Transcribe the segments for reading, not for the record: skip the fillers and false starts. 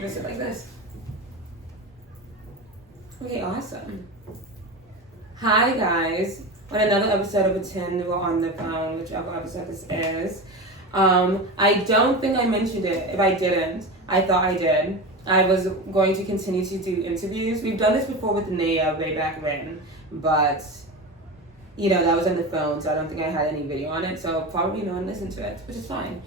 Just sit like this. Okay, awesome. Hi guys. On another episode of A 10, we're on the phone, whichever episode this is. I don't think I mentioned it. If I didn't, I thought I did. I was going to continue to do interviews. We've done this before with Mayra way back when, but that was on the phone, so I don't think I had any video on it, so probably no one listened to it, which is fine.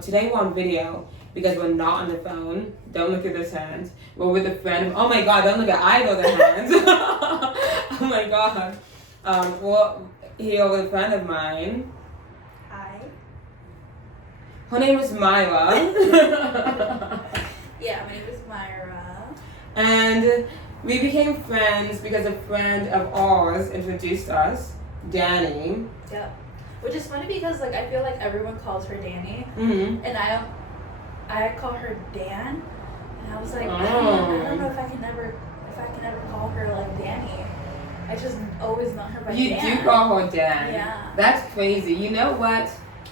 Today we're on video because we're not on the phone. Don't look at this hand. We're with a friend. Oh my god, don't look at either of the hands. Oh my god. We're here with a friend of mine. Hi. Her name is Mayra. Yeah, my name is Mayra. And we became friends because a friend of ours introduced us, Danny. Yep. Which is funny because I feel like everyone calls her Danny, and I call her Dan, and I was like, I don't know if I can ever call her like Danny. I just always known her by Dan. You do call her Dan. Yeah. That's crazy. You know what?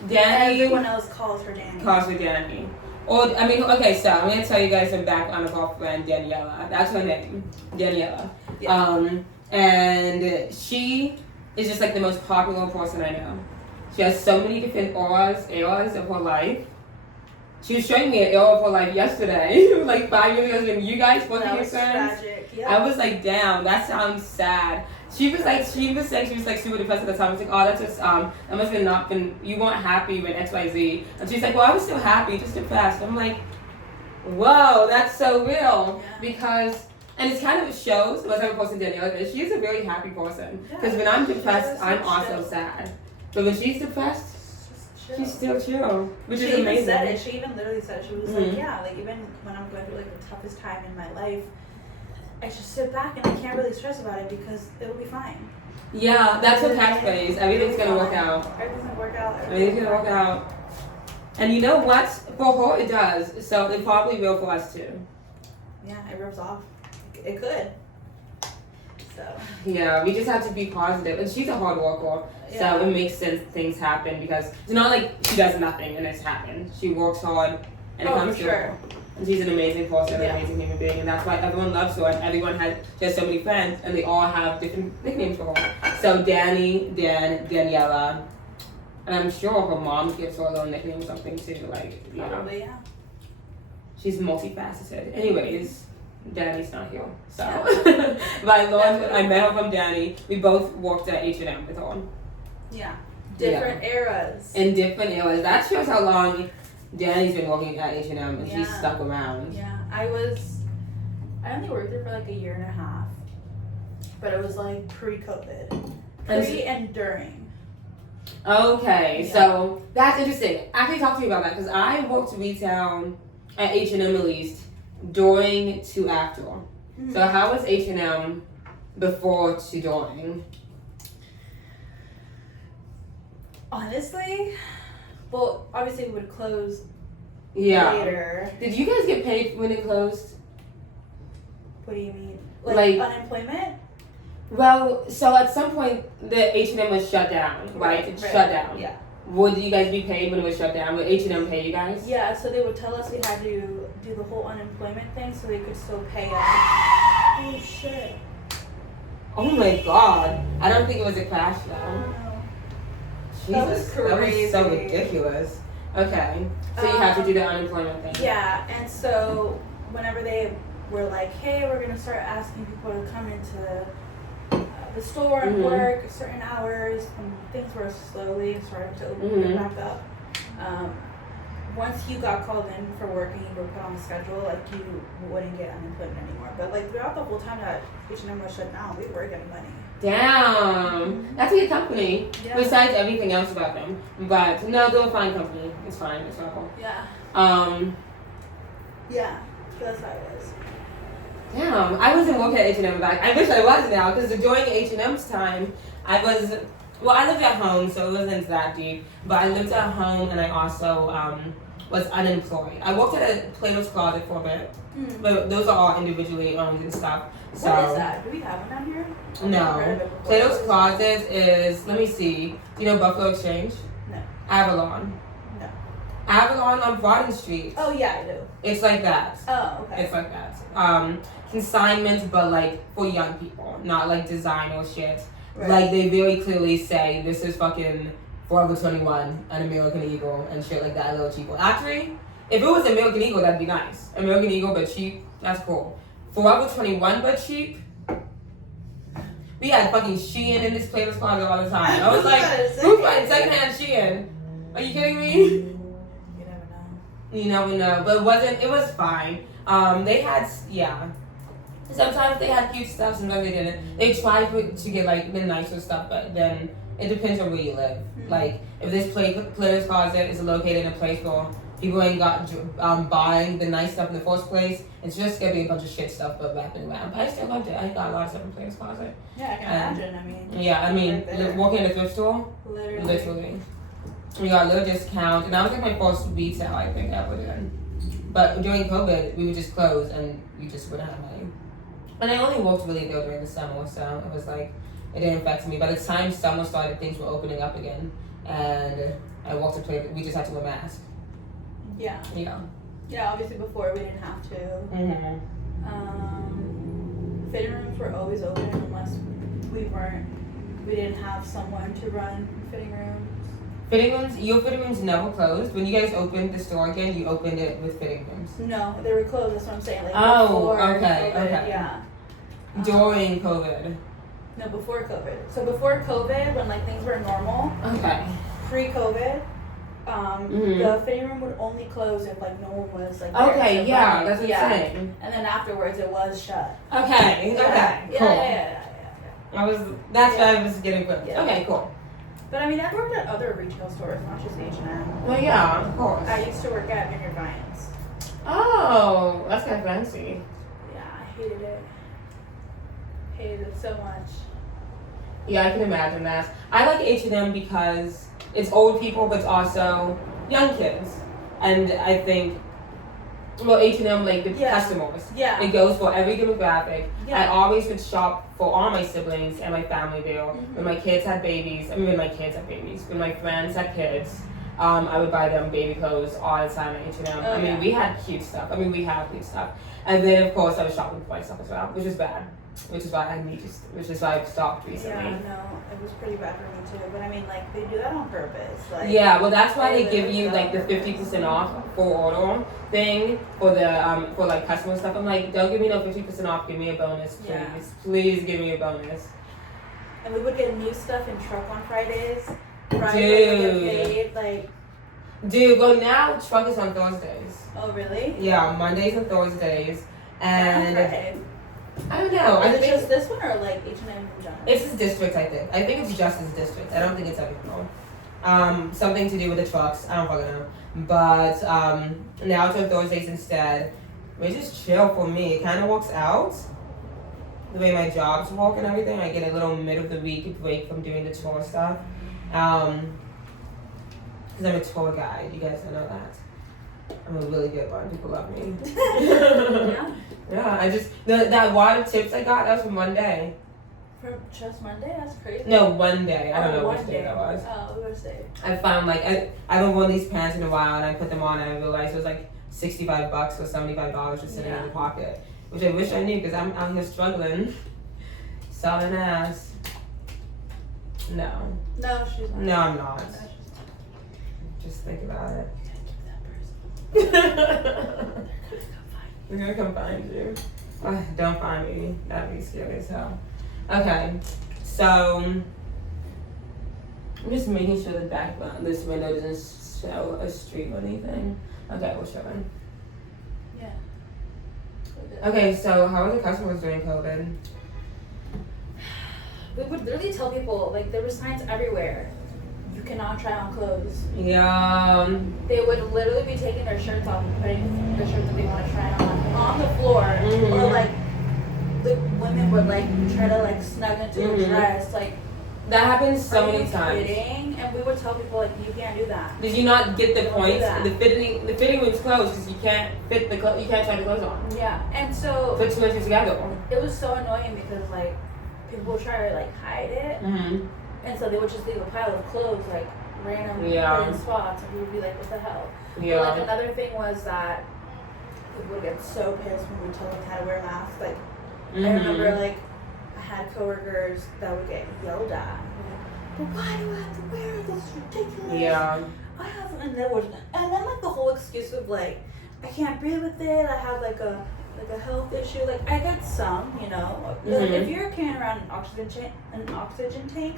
Danny. Everyone else calls her Danny. Okay, so I'm going to tell you guys some background of our friend Daniela. That's her name, Daniela. Yeah. And she is just the most popular person I know. She has so many different eras of her life. She was showing me an era of her life yesterday, 5 years ago when you guys wasn't your friends. Tragic. Yeah. I was damn, that sounds sad. She was saying she was super depressed at the time. I was like, oh, that's just that must have not been, you weren't happy with XYZ. And she's like, well, I was still happy, just depressed. I'm like, whoa, that's so real. Yeah. Because, and it kind of shows, what type of person Daniela is. She's a very happy person. Because when I'm depressed, I'm also sad. But when she's depressed, she's still chill, which is amazing. She even literally said it. She was like, yeah, even when I'm going through the toughest time in my life, I just sit back and I can't really stress about it because it'll be fine. Yeah, that's her catchphrase. Everything's gonna work out. Everything's gonna work out. Everything's gonna work out. And you know what? For her, it does. So it probably will for us too. Yeah, it rubs off. It could. So. Yeah, we just have to be positive. And she's a hard worker. Yeah. So it makes sense things happen because it's not like she does nothing and it's happened. She works hard and it comes to her. And she's an amazing person, an amazing human being, and that's why everyone loves her. And everyone has so many friends, and they all have different nicknames for her. So Danny, Dan, Daniela, and I'm sure her mom gives her a little nickname or something too. Probably, yeah. She's multifaceted. Anyways, Danny's not here, so. But I met her from Danny. We both worked at H&M with her. Yeah. Different eras. In different eras. That shows how long Danny's been working at H&M and she's stuck around. Yeah, I only worked there for a year and a half, but it was pre-COVID, and during. Okay, so that's interesting. Actually, talk to me about that because I worked retail at H&M at least during to after. Mm-hmm. So how was H&M before to during? Honestly. Well, obviously, we would close later. Did you guys get paid when it closed? What do you mean? Unemployment? Well, so at some point, the H&M was shut down, right? It shut down. Yeah. Would you guys be paid when it was shut down? Would H&M pay you guys? Yeah, so they would tell us we had to do the whole unemployment thing so they could still pay us. Oh, shit. Oh, my God. I don't think it was a crash, though. Jesus, that was crazy. That was so ridiculous. Okay, so you had to do the unemployment thing. Yeah, and so whenever they were like, hey, we're going to start asking people to come into the store and work certain hours, and things were slowly starting to open back up. Once you got called in for work and you were put on the schedule, you wouldn't get unemployment anymore. But throughout the whole time that H&M was shut down, we were getting money. Damn, that's a good company. Yeah. Besides everything else about them, but no, they're a fine company. It's fine. It's not cool. Yeah. Yeah. So that's how it was. Damn, I wasn't working at H&M back. I wish I was now because during H&M's time, I lived at home, so it wasn't that deep. But I lived at home, and I also was unemployed. I worked at a Plato's Closet for a bit, but those are all individually owned and stuff. So, what is that? Do we have one down here? No. Plato's Closet is, let me see. Do you know Buffalo Exchange? No. Avalon. No. Have it on Broaden Street. Oh yeah, I do. It's like that. Oh, okay. It's like that. Consignment, but like for young people, not like design or shit. Right. Like they very clearly say this is fucking Forever 21 and American Eagle and shit like that, a little cheaper. Actually, if it was American Eagle, that'd be nice. American Eagle, but cheap, that's cool. Forever 21, but cheap. We had fucking Shein in this Playboy closet all the time. I was like, who's buying secondhand Shein? Are you kidding me? You never know. You never know, but it was fine. They had, yeah. Sometimes they had cute stuff, sometimes they didn't. They tried to get like the nicer stuff, but then it depends on where you live. Mm-hmm. Like if this Playboy closet is located in a place where people ain't got buying the nice stuff in the first place, it's just gonna be a bunch of shit stuff but wrapping around. But I still loved it. I got a lot of stuff in Playboy closet. Yeah, I can imagine. I mean, right walking in a thrift store, literally. We got a little discount, and that was like my first retail I think I ever did. But during COVID, we would just close and we just wouldn't have money. And I only worked really good during the summer, so it was like, it didn't affect me. By the time summer started, things were opening up again. And I walked to play, we just had to wear masks. Yeah. Yeah. Yeah, obviously before we didn't have to. Mm-hmm. Fitting rooms were always open unless we didn't have someone to run fitting rooms. Your fitting rooms never closed. When you guys opened the store again, you opened it with fitting rooms. No, they were closed, that's what I'm saying. Like Oh, before okay, COVID, okay. Yeah. During COVID. No, before COVID. So before COVID, when like things were normal, Okay. pre-COVID, the fitting room would only close if like no one was like there. Okay, So, yeah, like, that's what I'm saying. And then afterwards it was shut. Okay, Yeah. cool. Yeah. That's what I was getting with. Yeah. Okay, cool. But I mean, I've worked at other retail stores, not just H&M. Well, yeah, of course. I used to work at Vineyard Vines. Oh, that's kind of fancy. Yeah, I hated it. Hated it so much. Yeah, I can imagine that. I like H&M because it's old people, but it's also young kids. And I think, well, H&M, like the customers. Yeah. It goes for every demographic. Yeah. I always would shop for all my siblings and my family there. Mm-hmm. When my kids had babies, when my friends had kids, I would buy them baby clothes all the time at H&M. Oh, we had cute stuff. We have cute stuff. And then, of course, I was shopping for my stuff as well, which is bad. Which is why I've stopped recently. Yeah, no, it was pretty bad for me too. But I mean, like, they do that on purpose. Like, yeah, well, that's why they give you like the 50% off for order thing for the for like customer stuff. I'm like, don't give me no 50% off. Give me a bonus, please. Yeah. Please give me a bonus. And we would get new stuff in truck on Fridays. Dude. Would get paid, like. Dude, well now truck is on Thursdays. Oh really? Yeah, Mondays and Thursdays, and Friday. I don't know. Is it just this one or like H&M in general? It's his district, I think. I think it's just his district. I don't think it's everyone. Something to do with the trucks. I don't fucking know. But now it's on Thursdays instead, which is chill for me. It kind of works out the way my jobs work and everything. I get a little mid of the week break from doing the tour stuff. Because I'm a tour guide. You guys don't know that. I'm a really good one. People love me. Yeah. Yeah, I just that wad of tips I got, that was from one day. From just Monday? That's crazy. No, one day. I don't know which one day that was. Oh, what was it? I found like I haven't worn these pants in a while, and I put them on, and I realized it was like $65 or $75 just sitting in the pocket, which I wish I knew because I'm out here struggling, selling ass. No, she's not. no, I'm not. No, she's not. Just think about it. Keep that person. We're gonna come find you. Don't find me. That'd be scary as hell. Okay, so I'm just making sure the background, this window doesn't show a street or anything. Okay, we're showing. Yeah. Okay, so how are the customers during COVID? We would literally tell people, like, there were signs everywhere. You cannot try on clothes. Yeah. They would literally be taking their shirts off and putting the shirts that they want to try on the floor. Mm-hmm. Or like the women would like try to like snug into a dress. Like that happens so are many you times. Kidding? And we would tell people like you can't do that. Did you not get the Don't point? do that. The fitting room's closed because you can't fit the you can't try the clothes on. Yeah. And so Put two inches together. it was so annoying because like people would try to like hide it. Mm-hmm. And so they would just leave a pile of clothes like random Yeah. hidden spots, and we would be like, what the hell? Yeah. But, like, another thing was that people would get so pissed when we told them how to wear masks. Like, I remember, like, I had coworkers that would get yelled at. But why do I have to wear it? This is ridiculous. Yeah. I have, and then like the whole excuse of like, I can't breathe with it. I have like a health issue. Like I get some, you know. Like, if you're carrying around an oxygen tank,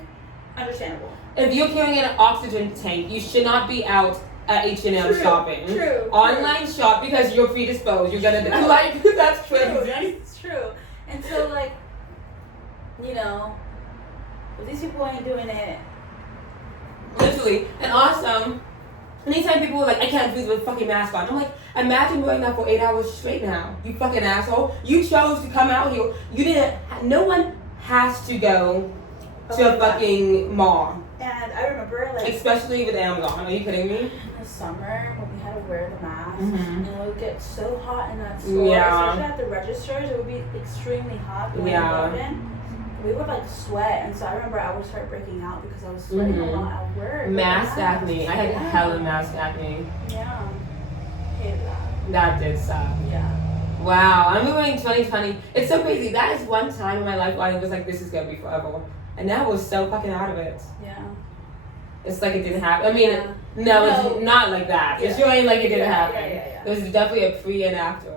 understandable. If you're carrying an oxygen tank, you should not be out at H&M shopping. True. Online shop because you're predisposed. You're gonna like that's crazy. It's true. And so like, you know, if these people ain't doing it. Literally. And also, anytime people are like, I can't breathe with a fucking mask on. I'm like, imagine wearing that for 8 hours straight now. You fucking asshole. You chose to come out here. You didn't, no one has to go to a fucking mall. And I remember like. Especially with Amazon. Are you kidding me? In the summer when we had to wear the mask and it would get so hot in that store. Especially at the registers, it would be extremely hot when we would like sweat, and so I remember I would start breaking out because I was sweating a lot at work. Mask acne. I had hella mask acne. Yeah. Hated that. That did suck. Yeah. Wow. I'm moving 2020. It's so crazy. That is one time in my life where I was like, this is gonna be forever. And now we're so fucking out of it. Yeah. It's like it didn't happen. I mean, no, it's not like that. It's really like it didn't happen. There's definitely a pre and after.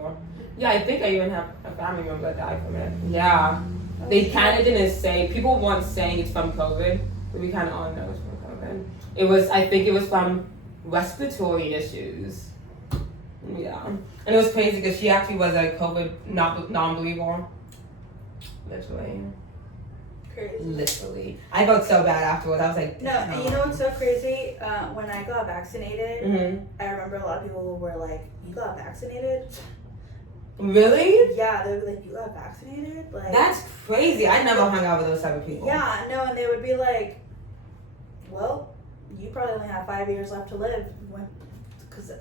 Yeah, I think I even have a family member that died from it. Yeah. They kind of didn't say. People weren't saying it's from COVID, but we kind of all know it's from COVID. I think it was from respiratory issues. Yeah. And it was crazy because she actually was a COVID non-believer. Literally. Crazy. Literally. I felt so bad afterwards. I was like, no, and you know what's so crazy? When I got vaccinated, I remember a lot of people were like, you got vaccinated? Really? Yeah, they would be like, you got vaccinated? Like, that's crazy. I never hung out with those type of people. Yeah, no, and they would be like, well, you probably only have 5 years left to live, because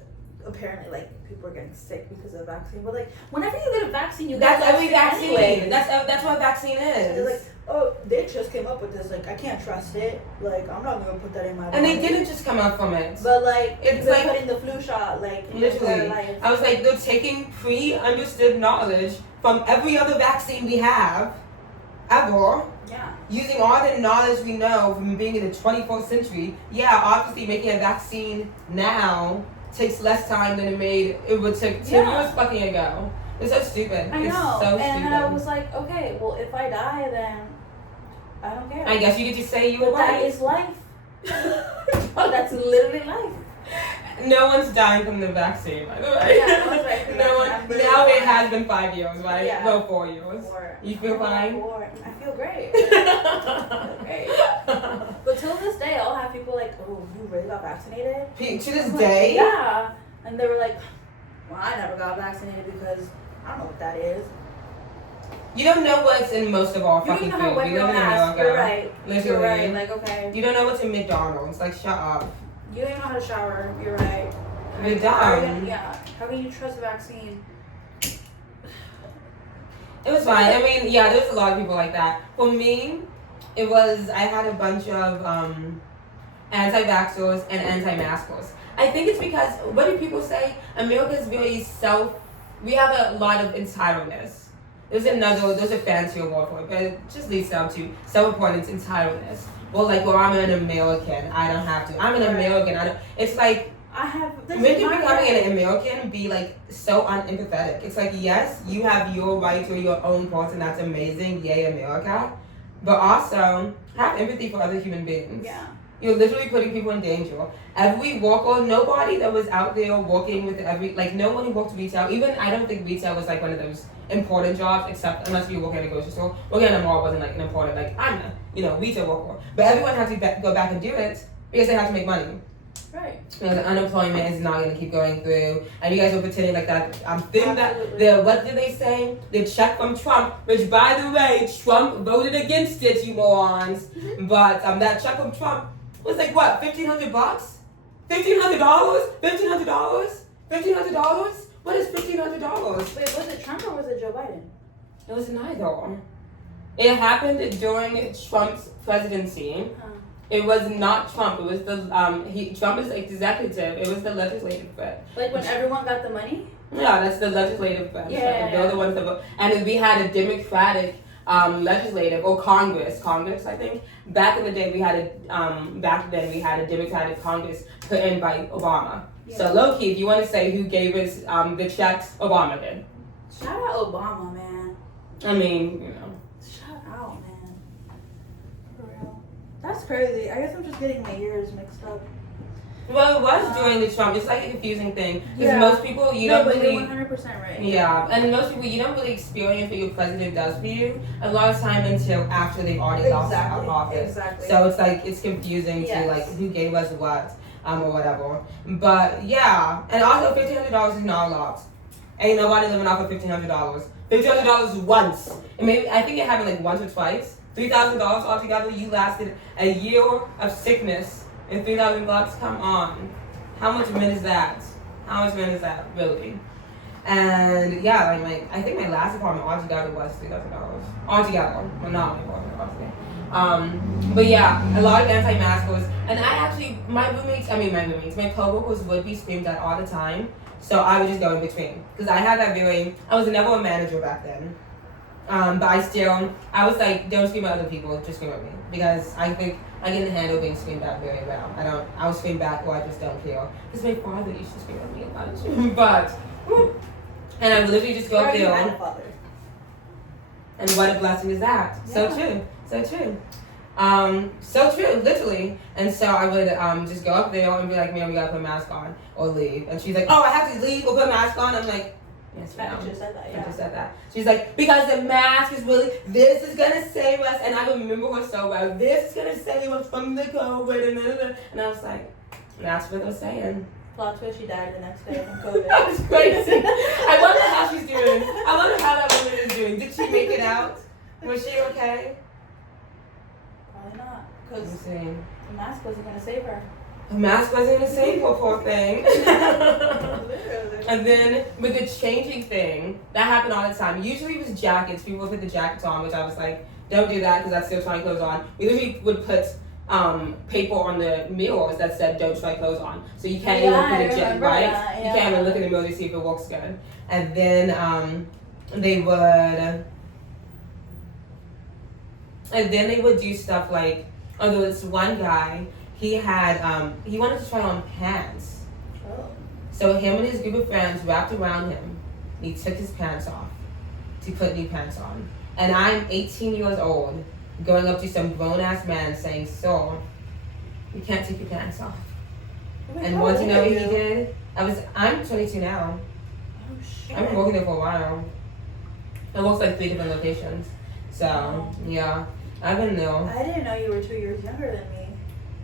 apparently, like, people are getting sick because of the vaccine. But like, whenever you get a vaccine, you get every vaccine. Anyway. That's what a vaccine is. They're like, oh, they just came up with this. Like, I can't trust it. Like, I'm not gonna put that in my body. And they didn't just come up from it. But like, it's like like putting the flu shot, like literally. I was like, they're taking pre-understood knowledge from every other vaccine we have, ever. Yeah. Using all the knowledge we know from being in the 21st century. Yeah, obviously making a vaccine now takes less time than it would take 10 years fucking ago. It's so stupid. I know. It's so and stupid. then I was like, okay, well, if I die, then I don't care. I guess you could just say you were But right. that is life. That's literally life. No one's dying from the vaccine, by the way. Yeah, no one's dying from the vaccine. Now it has been 5 years, right? Yeah. Well, 4 years. 4. You feel fine? 4. I feel great. I feel great. But till this day, I'll have people like, oh, you really got vaccinated? To this day? Yeah. And they were like, well, I never got vaccinated because I don't know what that is. You don't know what's in most of our fucking food. We live in America. You're right. Literally. You're right. Like, okay. You don't know what's in McDonald's. Like, shut up. You don't even know how to shower. You're right. You're dumb. How can you trust a vaccine? It was fine. I mean, yeah, there's a lot of people like that. For me, it was, I had a bunch of anti-vaxxers and anti-maskers. I think it's because, what do people say? America is very we have a lot of entitledness. There's a fancier word for it, but it just leads down to self-importance, entitledness. Well, like, well, I'm an American, I don't have to. I'm an American, it's like, when you're becoming an American, be like so unempathetic. It's like, yes, you have your right to your own person, that's amazing, yay America. But also, have empathy for other human beings. Yeah. You're literally putting people in danger. Every walker, nobody that was out there walking with no one who worked retail, even I don't think retail was like one of those important jobs, except unless you work at a grocery store. Working at a mall wasn't like an important, like I'm a, retail worker. But everyone had to go back and do it because they have to make money. Right. The unemployment is not going to keep going through. And you guys were pretending like that. What did they say? The check from Trump, which by the way, Trump voted against it, you morons. Mm-hmm. But that check from Trump was like what, $1,500? $1,500? $1,500? $1,500? What is $1,500? Wait, was it Trump or was it Joe Biden? It was neither. It happened during Trump's presidency. It was not Trump. It was the Trump is executive. It was the legislative branch. Like when everyone got the money? Yeah, that's the legislative branch. Yeah. They're the ones that vote. And we had a Democratic legislative or Congress, I think. Back in the day, we had back then we had a Democratic Congress put in by Obama. Yeah. So low key, if you want to say who gave us the checks, Obama did. Shout out Obama, man. I mean, you know. Shout out, man. For real. That's crazy. I guess I'm just getting my years mixed up. Well, it was during the Trump. It's like a confusing thing because most people don't really. You're 100% right. Yeah, and most people you don't really experience what your president does for you a lot of time until after they've already lost office. Exactly. So it's like it's confusing to like who gave us what or whatever. But yeah, and also $1,500 is not a lot. Ain't nobody living off of $1,500. $1,500 once. And maybe I think it happened like once or twice. $3,000 altogether. You lasted a year of sickness. And $3,000, come on. How much mint is that? Really? And yeah, like I think my last apartment altogether was $3,000. Altogether. Well, not my apartment, obviously. But yeah, a lot of anti-maskers. And I actually, my co-workers would be screamed at all the time. So I would just go in between. Because I had that I was never a manager back then. But I was like, don't scream at other people, just scream at me. Because I think I can handle being screamed at very well. I would scream back or I just don't care. Because my father used to scream at me a bunch. But, and I would literally just go up there. And what a blessing is that? Yeah. So true. So true, literally. And so I would just go up there and be like, man, we gotta put a mask on or leave. And she's like, oh, I have to leave or put a mask on. I'm like, yes, ma'am. I just said that. She's like, because the mask is this is gonna save us. And I remember her so well. This is gonna save us from the COVID. And I was like, that's what they're saying. Plot twist, she died the next day from COVID. That was crazy. I wonder how she's doing. I wonder how that woman is doing. Did she make it out? Was she okay? Probably not. Because the mask wasn't gonna save her. The mask wasn't gonna save her, poor thing. And then with the changing thing, that happened all the time. Usually it was jackets. People would put the jackets on, which I was like, don't do that because that's still trying clothes on. We literally would put paper on the mirrors that said don't try clothes on. So you can't even look in the gym, right? Yeah. You can't even look in the mirror to see if it works good. And then they would do stuff like, although this one guy, he wanted to try on pants. Oh. So him and his group of friends wrapped around him. He took his pants off to put new pants on. And I'm 18 years old, going up to some grown-ass man saying, so, you can't take your pants off. And want to know what he did? I'm 22 now. Oh, shit. I've been working there for a while. I worked like 3 different locations. So, yeah. I've been there. I didn't know you were 2 years younger than me.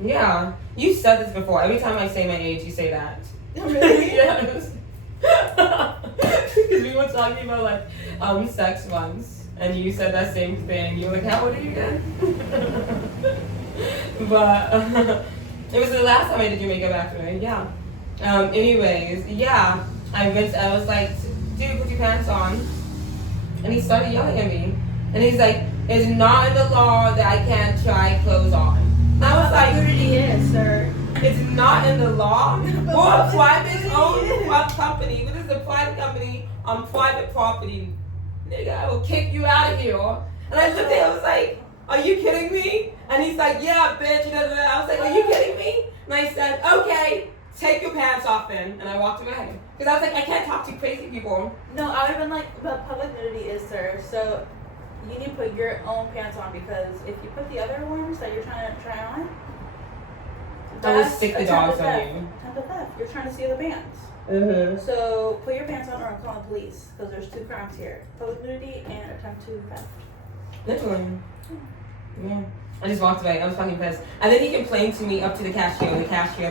Yeah. You said this before. Every time I say my age, you say that. Really? Yes. Because we were talking about like sex once. And you said that same thing. You were like, how old are you again? But it was the last time I did your makeup actually. Yeah. Anyways, yeah. I was like, dude, put your pants on. And he started yelling at me. And he's like, it's not in the law that I can't try clothes on. And I was like, nudity is, sir. It's not in the law. We're a private owned company. This is a private company on private property. Nigga, I will kick you out of here. And I looked at him, I was like, are you kidding me? And he's like, yeah, bitch. I was like, are you kidding me? And I said, okay, take your pants off then. And I walked away. Because I was like, I can't talk to crazy people. No, I would have been like, but public nudity is, sir. So you need to put your own pants on because if you put the other ones that you're trying to try on, I will stick the dogs on you. Attempt to theft. You're trying to steal the pants. Mm-hmm. So put your pants on or call the police because there's 2 crimes here: public nudity and attempt to theft. Literally. Yeah. I just walked away. I was fucking pissed. And then he complained to me up to the cashier at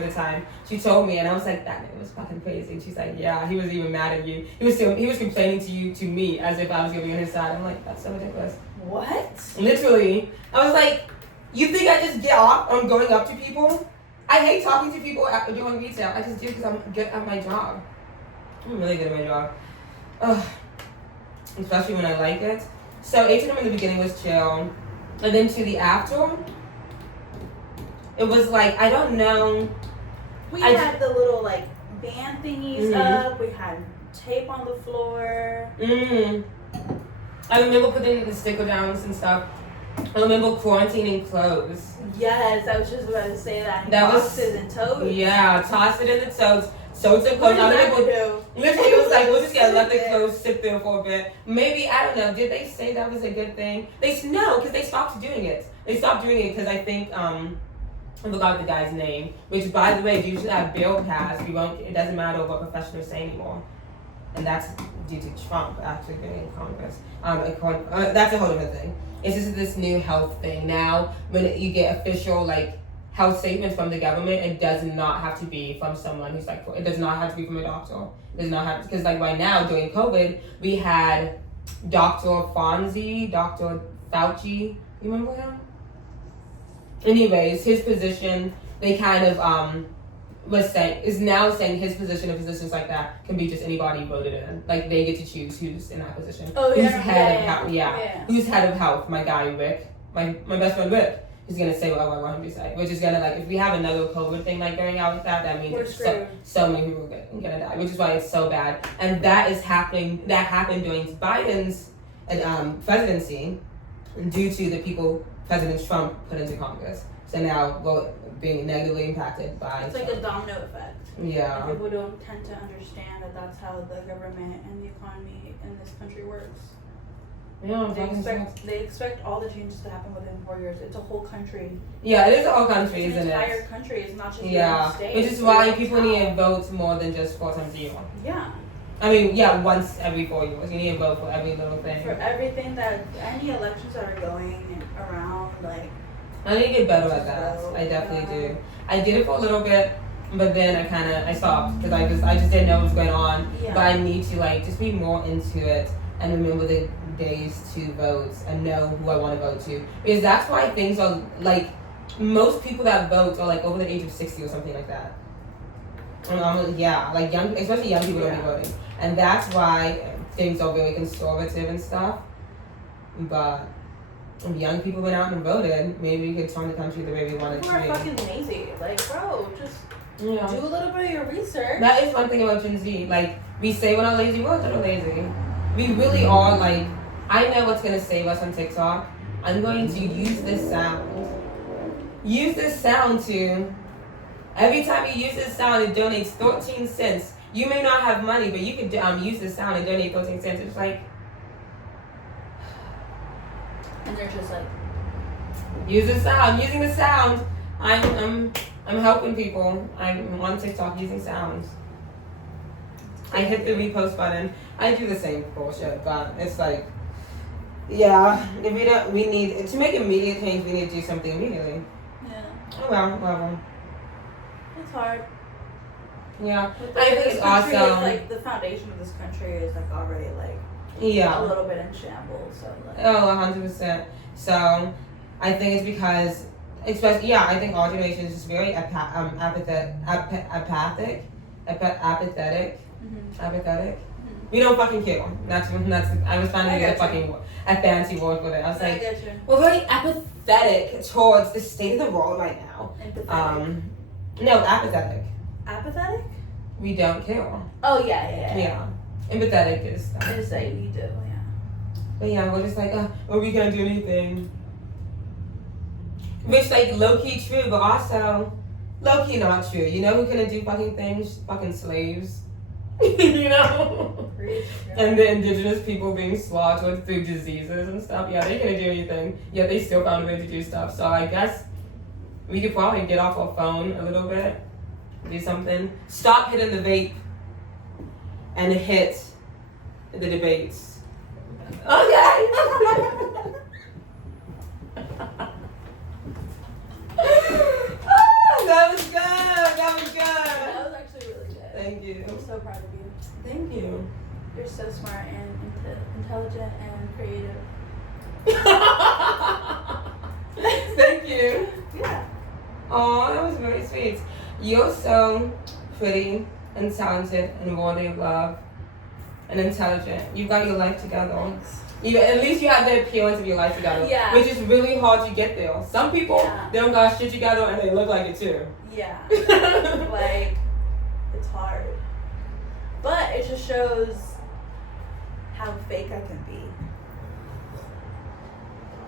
the time. She told me, and I was like, that nigga was fucking crazy. And she's like, yeah, he was even mad at you. He was complaining to me as if I was gonna be on his side. I'm like, that's so ridiculous. What? Literally. I was like, you think I just get off on going up to people? I hate talking to people doing retail. I just do because I'm good at my job. I'm really good at my job. Ugh. Especially when I like it. So H&M in the beginning was chill. And then to the after, It was like, I don't know. We had the little like band thingies up. We had tape on the floor. I remember putting the sticker downs and stuff. I remember quarantining clothes. Yes, I was just about to say that. That was boxes and totes. Yeah, toss it in the totes. Totes and clothes. What did that do? Literally, it was like, we'll just let the clothes sit there for a bit. Maybe, I don't know, did they say that was a good thing? No, because they stopped doing it. They stopped doing it because I think, I forgot the guy's name, which, by the way, you should have bill passed. It doesn't matter what professionals say anymore. And that's due to Trump actually being in Congress. That's a whole different thing. It's just this new health thing. Now, when you get official, like, health statements from the government, it does not have to be from someone who's like, it does not have to be from a doctor. It does not have to, because like right now during COVID, we had Dr. Fonzie, Dr. Fauci, you remember him? Anyways, his position, they kind of is now saying his position and positions like that can be just anybody voted in. Like they get to choose who's in that position. Oh, who's yeah, head of health? Who's head of health? My guy Rick, my best friend Rick. He's gonna say what I want him to say, which is gonna like if we have another COVID thing like going out with that means so many people are gonna die, which is why it's so bad. And that is happening. That happened during Biden's presidency, due to the people President Trump put into Congress. So now we're being negatively impacted by. It's like a domino effect. Yeah. And people don't tend to understand that that's how the government and the economy in this country works. Yeah, they expect all the changes to happen within 4 years. It's a whole country. Yeah, it is a whole country, isn't it? It's an entire country. It's not just the United States. Which is why people need to vote more than just 4 times a year. Yeah. I mean, yeah, once every 4 years. You need to vote for every little thing. For everything any elections that are going around, like. I need to get better at that. I definitely do. I did it for a little bit, but then I stopped because I just didn't know what was going on. Yeah. But I need to like just be more into it and remember the days to vote and know who I want to vote to, because that's why things are like most people that vote are like over the age of 60 or something like that. Like especially young people don't be voting, and that's why things are really conservative and stuff. But if young people went out and voted, maybe we could turn the country the way we want it to be. People are fucking lazy. Like, bro, just do a little bit of your research. That is one thing about Gen Z. Like, we say we're not lazy, we're not lazy. We really are. Like, I know what's going to save us on TikTok. I'm going to use this sound. Use this sound to, every time you use this sound, it donates 13 cents. You may not have money, but you could use this sound and donate 13 cents. It's like, and they're just like, use the sound. Using the sound. I'm helping people. I'm on TikTok using sounds. I hit the repost button. I do the same bullshit, but it's like, yeah. If we need to make immediate change. We need to do something immediately. Yeah. Oh well, whatever. It's hard. Yeah, I think it's awesome. Like the foundation of this country is like already like a little bit in shambles. So like. Oh, 100%. So I think it's because, especially I think our generation is just very apathetic. Apathetic. We don't fucking care. That's I was trying to get a fancy word for it. I was like, we're very apathetic towards the state of the world right now. No, apathetic. Apathetic? We don't care. Oh yeah. Empathetic is. It's like we do, yeah. But yeah, we're just like, we can't do anything. Which like low key true, but also low key not true. You know who couldn't do fucking things? Fucking slaves. You know? And the indigenous people being slaughtered through diseases and stuff. Yeah, they couldn't do anything. Yet they still found a way to do stuff. So I guess we could probably get off our phone a little bit. Do something. Stop hitting the vape. And hit the debates. Okay! That was good. That was actually really good. Thank you. I'm so proud of you. Thank you. You're so smart and intelligent and creative. Thank you. Yeah. Oh, that was very sweet. You're so pretty and talented and worthy of love. and intelligent. You got your life together. Thanks. At least you have the appearance of your life together. Yeah. Which is really hard to get there. Some people, they don't got shit together and they look like it too. Yeah. Like, it's hard. But it just shows how fake I can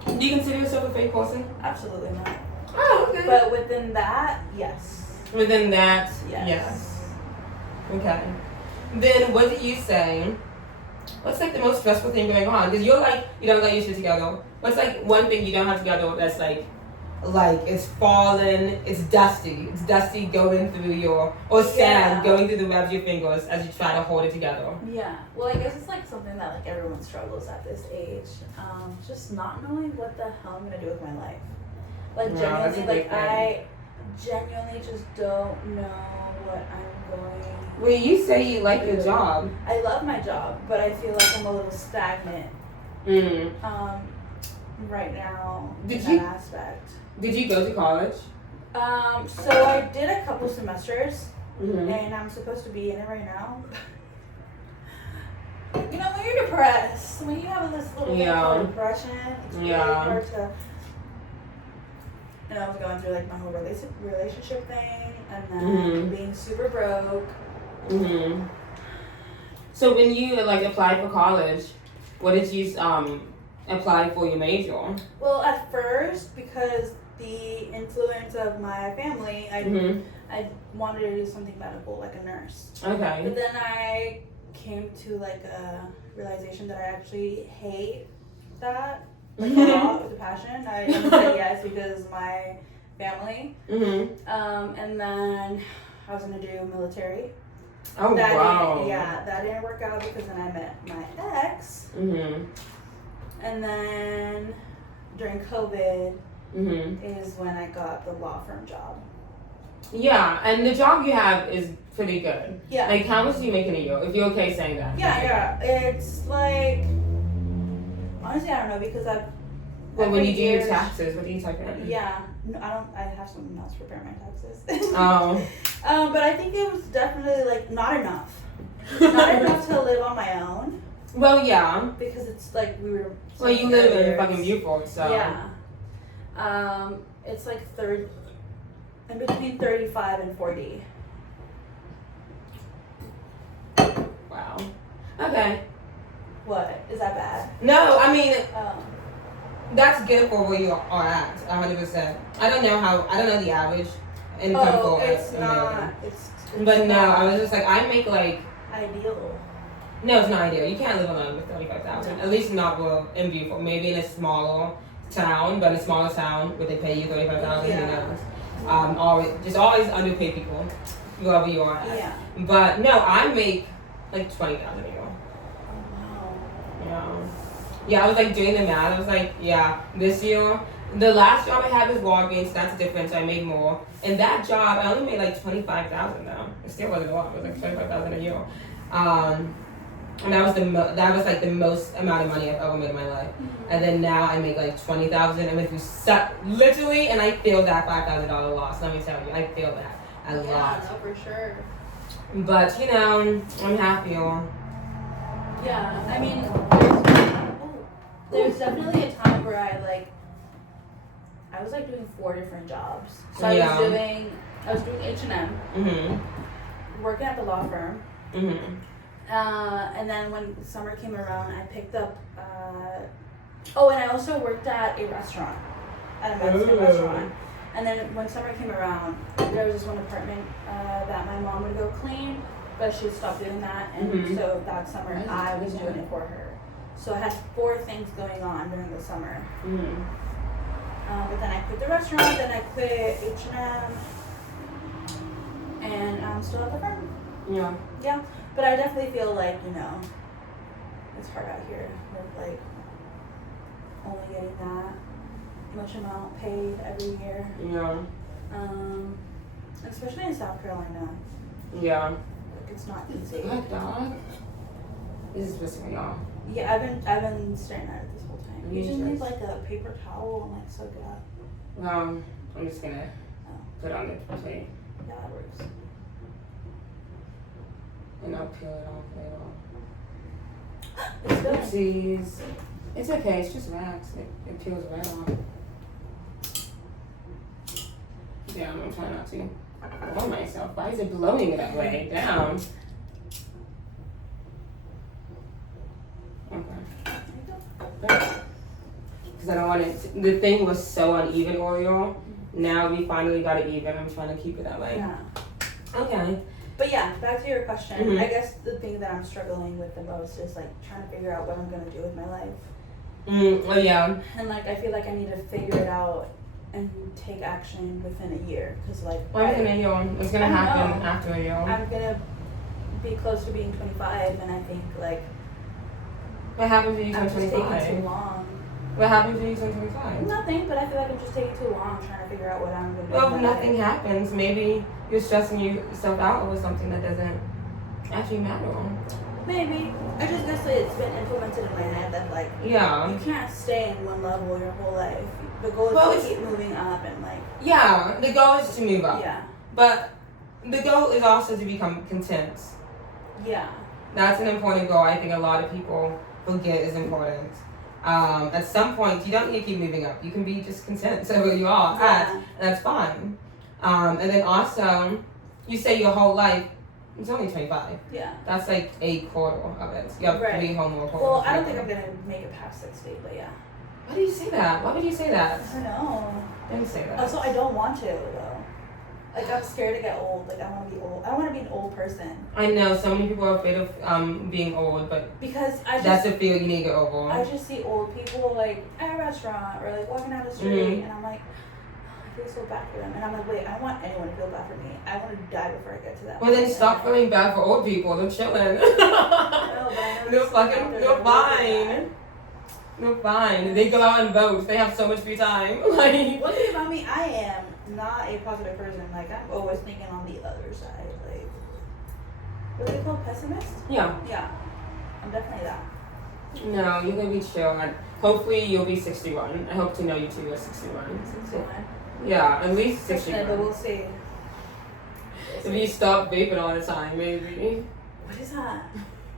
be. Do you consider yourself a fake person? Absolutely not. Oh, okay. But within that, yes. Within that, Yes. yes. Okay. Then what do you say? What's like the most stressful thing going on? Because you're like, you don't got your shit together. What's like one thing you don't have together that's like it's fallen, it's dusty going through or sand going through the webs of your fingers as you try to hold it together. Yeah. Well, I guess it's like something that like everyone struggles at this age. Just not knowing what the hell I'm gonna do with my life. Like genuinely, like I genuinely just don't know what I'm going. Well, you say you like your job. I love my job, but I feel like I'm a little stagnant. Right now in that aspect. Did you go to college? So I did a couple semesters, and I'm supposed to be in it right now. You know, when you're depressed, when you have this little thing called depression, it's really hard to. And I was going through like my whole relationship thing, and then being super broke. So when you like applied for college, what did you apply for your major? Well, at first, because the influence of my family, I wanted to do something medical, like a nurse. Okay. But then I came to like a realization that I actually hate that like a lot with a passion. I said yes because of my family. And then I was gonna do military. Oh, wow. That didn't work out because then I met my ex. And then during COVID is when I got the law firm job. Yeah, and the job you have is pretty good. Yeah. Like, how much do you make in a year? If you're okay saying that. Yeah. It's like, honestly, I don't know because I've. Well, when you do your taxes, what do you type in? Yeah. No, I don't. I have someone else prepare my taxes. Oh. But I think it was definitely like not enough. Not enough to live on my own. Well, yeah. Because it's like we were. Well, you live in fucking Beaufort, so. Yeah. It's like in between 35 and 40. Wow. Okay. What? Is that bad? No, I mean, that's good for where you are at, 100%. I don't know the average income for it's not. But no, I was just like, I make like. Ideal. No, it's not ideal. You can't live alone with 35,000. At least not in Beaufort. Maybe in a smaller town, but in a smaller town where they pay you 35,000. Who knows? Always underpay people, whoever you are at. Yeah. But no, I make like 20,000 a year. Oh wow. Yeah, I was like doing the math. I was like, this year. The last job I had was Walgreens, so that's different, so I made more. And that job, I only made like 25,000 though. It still wasn't a lot. It was like 25,000 a year. And that was like the most amount of money I've ever made in my life. And then now I make like 20,000, and if you literally, and I feel that $5,000 loss. Let me tell you, I feel that a lot. Yeah, no, for sure. But you know, I'm happier. Yeah, I mean, there's definitely a time where I was like doing 4 different jobs. So I was doing H&M, working at the law firm. And then when summer came around, I picked up. And I also worked at a restaurant, at a Mexican restaurant. And then when summer came around, there was this one apartment that my mom would go clean, but she stopped doing that, and so that summer I was doing it for her. So I had 4 things going on during the summer. But then I quit the restaurant, then I quit H&M, and I'm still at the firm. Yeah, but I definitely feel like, it's hard out here with like only getting that much amount paid every year. Especially in South Carolina. Like, it's not easy. Black dog. This is pissing me off. Yeah, I've been staring at it this whole time. You just need like a paper towel and like soak it up. I'm just gonna put on the plate. Yeah, that works. And I'll peel it off later. It's good. Oopsies. It's okay. It's just wax. It peels right off. Yeah, I'm trying not to blow myself. Why is it blowing it that way? Down. Okay. Because I don't want it. The thing was so uneven, Oreo. Now we finally got it even. I'm trying to keep it that way. Yeah. Okay. But yeah, back to your question. Mhm. I guess the thing that I'm struggling with the most is like trying to figure out what I'm gonna do with my life. Oh yeah. And like I feel like I need to figure it out and take action within a year. Cause like What's gonna happen? What's gonna I don't happen know. after a year? I'm gonna be close to being 25, and I think like What happens when you I'm turn just taking 25? too long. What happens when you turn 25? Nothing, but I feel like I'm just taking too long trying to figure out what I'm gonna do. Well, with if my nothing life. happens, maybe you're stressing yourself out over something that doesn't actually matter. Maybe. I just guess that it's been implemented in my head that like Yeah. you can't stay in one level your whole life. The goal is Well, to it's- keep moving up and like Yeah, the goal is to move up. yeah. But the goal is also to become content. Yeah. That's an important goal. I think a lot of people forget is important. At some point, you don't need to keep moving up. You can be just content so where you are at, and that's fine. And then also, you say your whole life, it's only 25. Yeah. That's like a quarter of it. You have Right. 3 whole more quarters. Well, I don't think I'm gonna make it past 60, but yeah. Why do you say that? Why would you say that? I don't know. Don't say that. Also, I don't want to though. Like I'm scared to get old. Like I want to be old. I want to be an old person I know so many people are afraid of being old, but because I that's just a fear you need to get over. I just see old people like at a restaurant or like walking down the street, Mhm. and I'm like, I feel so bad for them. And I'm like, wait, I don't want anyone to feel bad for me. I want to die before I get to that. Well, then point. stop feeling bad for old people. They're chilling. No, but I know You're there's some out fucking, there you're that are really fine. You're fine. They go out and vote. They have so much free time. Like, bad. One thing about me, I am not a positive person. Like I'm always thinking on the other side. Like, what do they call pessimist? yeah. Yeah, I'm definitely that. No, you're gonna be chill. And hopefully, you'll be 61. I hope to know you too at 61. 61. Yeah, at least 61, but 61. we'll see. If you stop vaping all the time, maybe. What is that?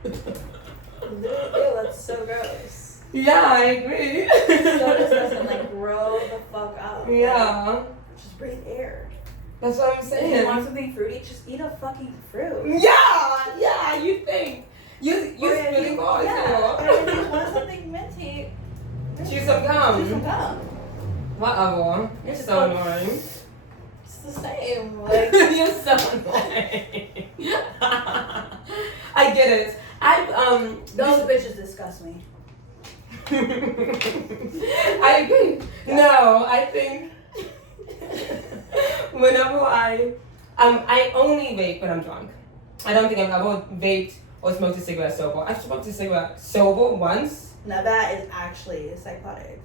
Ew, that's so gross. Yeah, I agree. So disgusting. Like, grow the fuck up. Yeah, Just breathe air. that's what I'm If saying. you want something fruity, just eat a fucking fruit. Yeah, you think. You Or if spitting you- balls. yeah. Or if you want something minty, Chew some gum. chew some gum. Whatever. You're It's so called- annoying. It's the same. Like, You're so annoying. I get it. those bitches disgust me. I agree. No, I think whenever I only vape when I'm drunk. I don't think I've ever vaped or smoked a cigarette sober. I smoked a cigarette sober once. Now that is actually psychotic.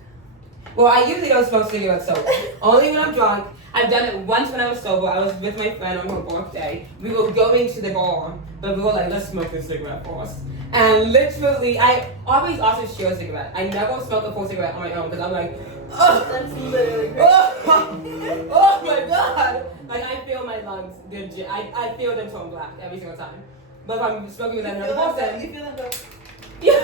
Well, I usually don't smoke cigarettes sober. Only when I'm drunk. I've done it once when I was sober. I was with my friend on her birthday. We were going to the bar, but we were like, let's smoke a cigarette first. And literally, I always also share a cigarette. I never smoke a full cigarette on my own because I'm like, oh, That's literally crazy. oh my god. Like, I feel my lungs, I feel them turn black every single time. But if I'm smoking with another person, You feel them go. yeah.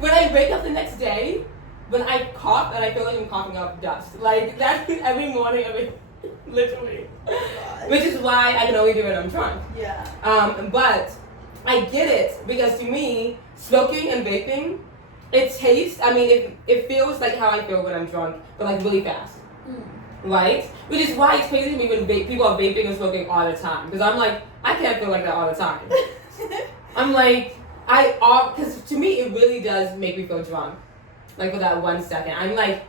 When I wake up the next day, when I cough and I feel like I'm coughing up dust. Like that's every morning, literally. Which is why I can only do it when I'm drunk. Yeah. But I get it because to me, smoking and vaping, it tastes. I mean, it feels like how I feel when I'm drunk, but like really fast. Right? Which is why it's crazy to me when people are vaping and smoking all the time. Because I'm like, I can't feel like that all the time. I'm like, because to me it really does make me feel drunk. Like for that 1 second. I'm like,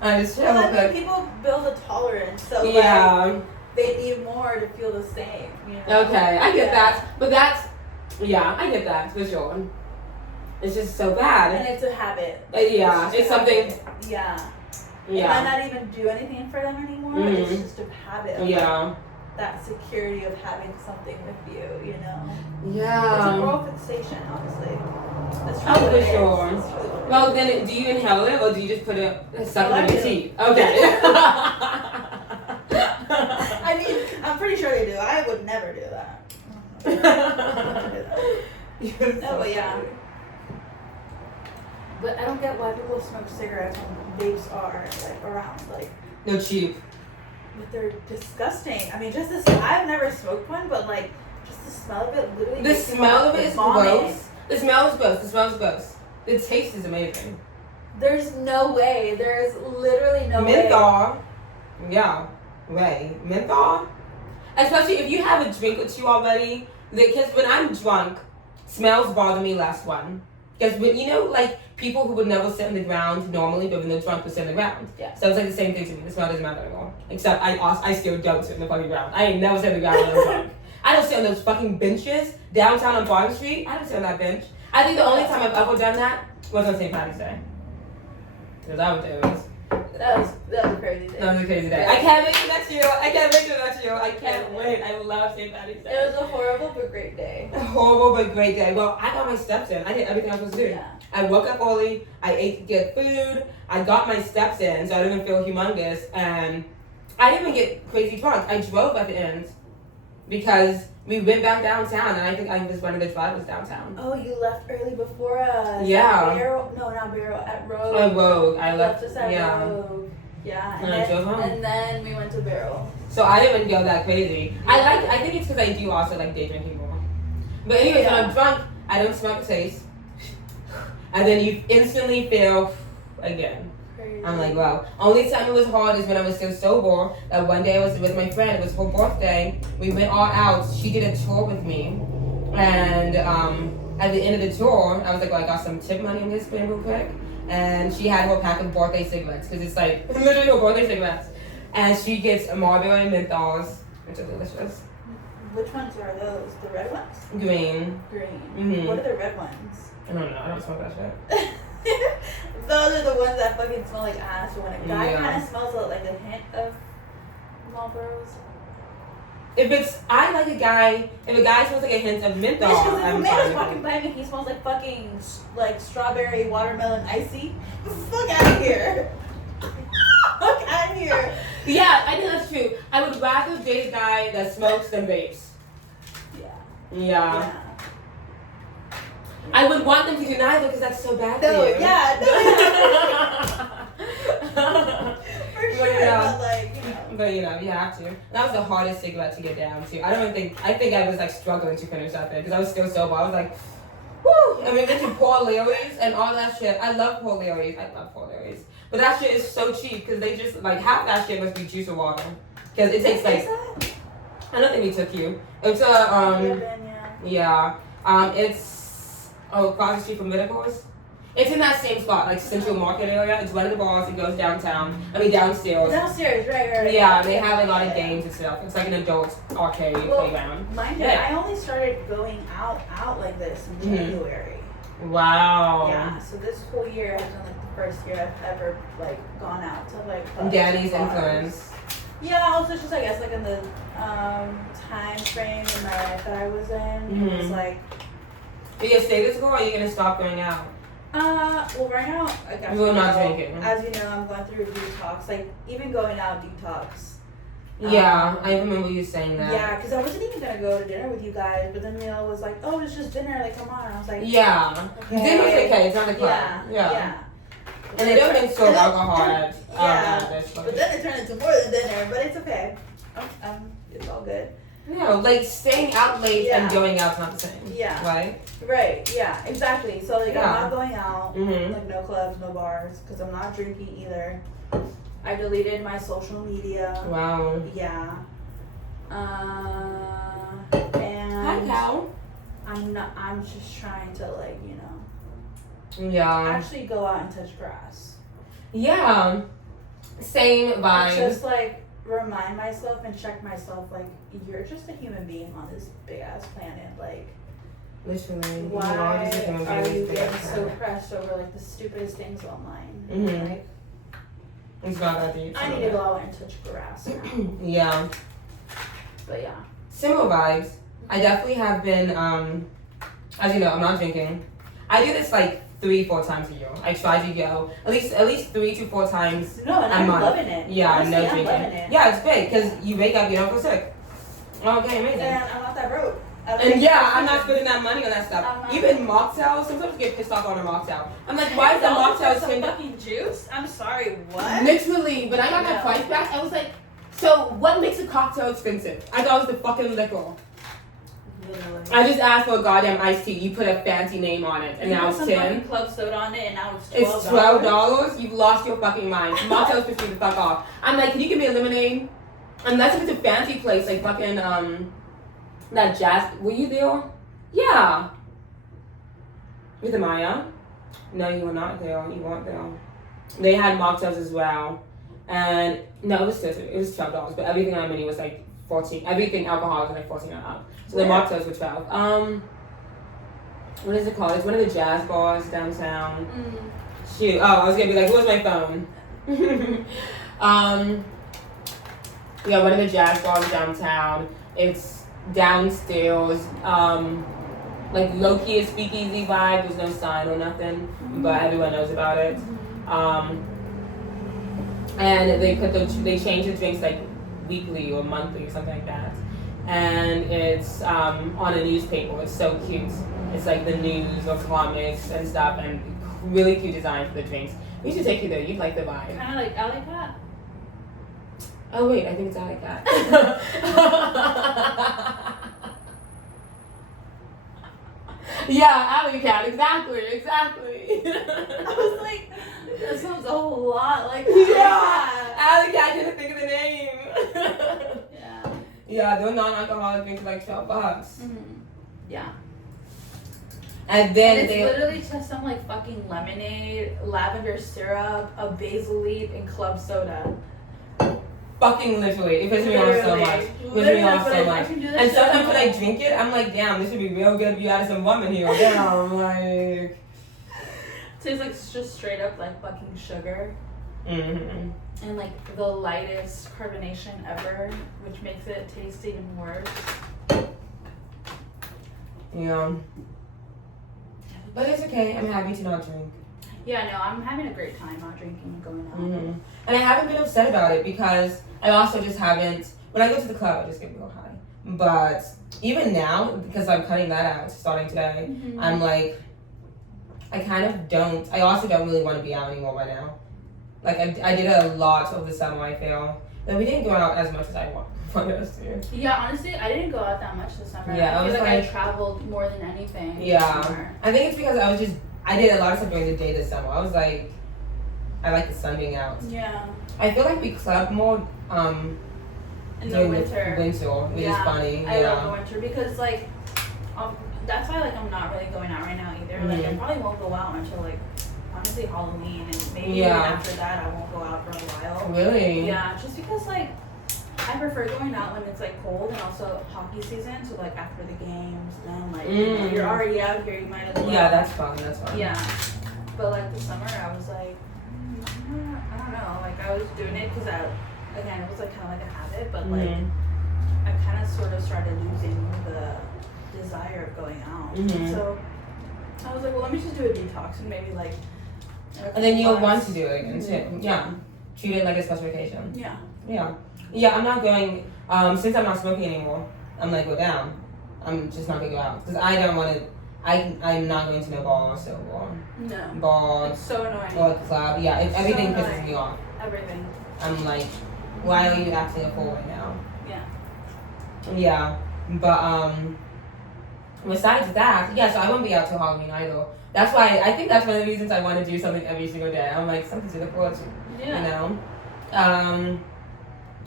I just feel Well, I mean, like, people build a tolerance, so yeah. like, they need more to feel the same. You know? Okay, I get Yeah. that. But that's, yeah, I get that for sure. It's just so And bad. it's a habit. Yeah, just it's a something, habit. Yeah. It might yeah, not even do anything for them anymore. Mhm. It's just a habit. Of yeah, that security of having something with you. You know. It's a yeah. moral fixation, honestly. That's Oh, really what for it is. sure. That's really what it Well, is. then, do you inhale it or do you just put it, suck Well, it I in your do. teeth? Okay. I mean, I'm pretty sure they do. I would never do that. Don't do that. No, but yeah. But I don't get why people smoke cigarettes when vapes are like around, like. No cheap. But they're disgusting. I mean, just this. I've never smoked one, but like, just the smell of it literally. The smell of it is gross. The smell is gross. The smell is gross. The taste is amazing. There's no way. There's literally no Menthol. Yeah. Way. Menthol. Especially if you have a drink or two already. Because when I'm drunk, smells bother me less one. Because when you know, like people who would never sit on the ground normally, but when they're drunk, would sit on the ground. Yeah. So it's like the same thing to me. The smell doesn't matter anymore. Except I still don't sit on the fucking ground. I ain't never sit on the ground when I'm drunk. I don't sit on those fucking benches downtown on Barton Street. I don't sit on that bench. I think the only time I've ever done that was on St. Patrick's Day. Because I was there. That was a crazy day. That was a crazy day. I can't wait till next year. I can't wait. I love St. Patrick's Day. It was a horrible but great day. A horrible but great day. Well, I got my steps in. I did everything I was supposed to do. Yeah. I woke up early. I ate good food. I got my steps in, so I didn't feel humongous. And I didn't even get crazy drunk. I drove at the end because we went back downtown, and I think I was one of the drivers downtown. Oh, you left early before us. Yeah. At Barrel? No, not Barrel. At Rogue. Oh, Rogue. I left left. us at Yeah. Rogue. Yeah. And I drove home. And then we went to Barrel. So I didn't even go that crazy. I think it's because I do also like day drinking more. But anyways, when I'm drunk, I don't smell the taste. And then you instantly feel again. Crazy. I'm like, wow. Only time it was hard is when I was still sober. That one day I was with my friend. It was her birthday. We went all out. She did a tour with me. And at the end of the tour, I was like, well, I got some tip money in this pen real quick. And she had her pack of birthday cigarettes. Because it's like, literally her birthday cigarettes. And she gets Marlboro and menthols, which are delicious. Which ones are those? The red ones? Green. Green. Mm-hmm. What are the red ones? I don't know. I don't smoke that shit. Those are the ones that fucking smell like ass. When a guy Yeah. kind of smells like a hint of Marlboros. If a guy smells like a hint of menthol, Bitch, because if a I'm man fine is with walking it. by me, he smells like fucking like strawberry watermelon icy. Fuck out of here. Fuck out of here. Yeah, I think that's true. I would rather date a guy that smokes than vapes. Yeah. Yeah. I would want them to do neither because that's so bad No, for you. yeah, no. for sure. Yeah. But like, you know. But you know, you have to. That was the hardest cigarette to get down to. I think I was like struggling to finish that thing because I was still sober. I was like, whoo! And we went to Paul Leary's and all that shit. I love Paul Leary's. But that shit is so cheap because they just like half that shit must be juice or water because it takes like. I don't think we took you. It's a it's across the street from Midacores. It's in that same spot, like Central Market area. It's one of the bars. It goes downtown. downstairs. Downstairs, right. Yeah, they have a lot of games and stuff. It's like an adult arcade playground. Mind you, I only started going out like this in January. Wow. Yeah, so this whole year has been like the first year I've ever like gone out to like clubs Daddy's and bars. influence. Yeah, also just I guess like in the time frame in my life that I was in, it was like. Are you gonna stay this go or are you gonna stop going out? Well, right now, like, We're not drinking. As you know, I'm going through a detox. Like, even going out detox. Yeah, I remember you saying that. Yeah, because I wasn't even gonna go to dinner with you guys, but then Neil was like, "Oh, it's just dinner. Like, come on." I was like, Yeah. Okay. Dinner's okay. It's not a club. Yeah. And they don't make serve alcohol at this But place. then it turned into more than dinner, but it's okay. It's all good. Yeah, like staying out late and Yeah. going out's not the same. Yeah. Right? Right. Yeah. Exactly. So like, Yeah. I'm not going out. Mhm. Like, no clubs, no bars, because I'm not drinking either. I deleted my social media. Wow. Yeah. And Hi, Cal. I'm just trying to like, you know, Yeah. actually go out and touch grass. Yeah. Same And vibe. just like remind myself and check myself like, you're just a human being on this big ass planet. Like, Literally. why are just a human being are on you this big getting ass so planet. pressed over like the stupidest things online? Mhm. Like, It's not that deep. I need to go out and touch grass now. Yeah. But yeah. Similar vibes. I definitely have been, as you know, I'm not drinking. I do this like 3-4 times a year. I try to go at least 3 to 4 times. No, and I'm loving it. Yeah, Honestly, no I'm drinking. loving it. Yeah, it's great because you wake up, you don't feel sick. Okay, amazing. And I'm not that broke. And yeah, I'm not spending that money on that stuff. Even mocktails, sometimes I get pissed off on a mocktail. I'm like, why is the mocktail some fucking juice? I'm sorry, what? Literally, when I got my price back, I was like, so what makes a cocktail expensive? I thought it was the fucking liquor. Literally. I just asked for a goddamn iced tea. You put a fancy name on it, and now it's 10. Club soda on it, and now it's $12. It's $12. You've lost your fucking mind. Mocktails piss me the fuck off. I'm like, can you give me a lemonade? Unless if it's a fancy place like fucking that jazz. Were you there? Yeah. With the Maya? No, you were not there. You weren't there. They had mocktails as well, and no, it was $12. But everything on the menu was like 14. Everything alcoholic was like 14 and up. So the mocktails were 12. What is it called? It's one of the jazz bars downtown. Shoot. Oh, I was gonna be like, where's my phone? Yeah, one of the jazz bars downtown. It's downstairs. Like low-key a speakeasy vibe. There's no sign or nothing, but everyone knows about it. And they change the drinks like weekly or monthly or something like that. And it's on a newspaper. It's so cute. It's like the news or comics and stuff, and really cute design for the drinks. We should take you there. You'd like the vibe. Kind of like Alley Cat. Oh wait, I think it's Alley Cat. Yeah, Alley Cat. Exactly. I was like, that sounds a whole lot like Alley Cat. Didn't think of the name. Yeah. Yeah, they're non-alcoholic drinks for like $12. Yeah. And then it's literally just some like fucking lemonade, lavender syrup, a basil leaf, and club soda. Fucking literally. It pisses me off so much. And sometimes when I drink it, I'm like, damn, this would be real good if you added some rum in here. Damn, like. Tastes like just straight up like fucking sugar. And like the lightest carbonation ever, which makes it taste even worse. Yeah. But it's okay. I'm happy to not drink. Yeah, no, I'm having a great time not drinking and going out. And I haven't been upset about it because I also just haven't. When I go to the club, I just get real high. But even now, because I'm cutting that out starting today, I'm like, I kind of don't. I also don't really want to be out anymore right now. Like I did it a lot over the summer. I feel that we didn't go out as much as I wanted us to. Yeah, honestly, I didn't go out that much this summer. Yeah, I feel like I traveled more than anything. Yeah, I think it's because I did a lot of stuff during the day this summer. I was like, I like the sun being out. Yeah. I feel like we clubbed more in the winter. Which is funny. I love the winter because like that's why like I'm not really going out right now either. Like I probably won't go out until like honestly Halloween, and maybe even after that I won't go out for a while. Really? Yeah, just because like I prefer going out when it's like cold and also hockey season. So like after the games, then like you know, you're already out here, you might as well. Yeah, that's fun. Yeah, but like the summer, I was like, I don't know. Like I was doing it because again, it was like kind of like a habit, but like I kind of sort of started losing the desire of going out. So I was like, well, let me just do a detox and maybe like. And then you'll want to do it again too. Yeah, treat it like a special occasion. Yeah, I'm not going, since I'm not smoking anymore, I'm gonna go down. I'm just not gonna go out. Because I don't want to, I'm not going to no bars or bars. It's so annoying. Or club. Yeah, everything pisses me off. Everything. I'm like, why are you acting a fool right now? Yeah, but besides that, so I won't be out till Halloween either. That's why, I think that's one of the reasons I want to do something every single day. I'm like, something to look forward to, you know?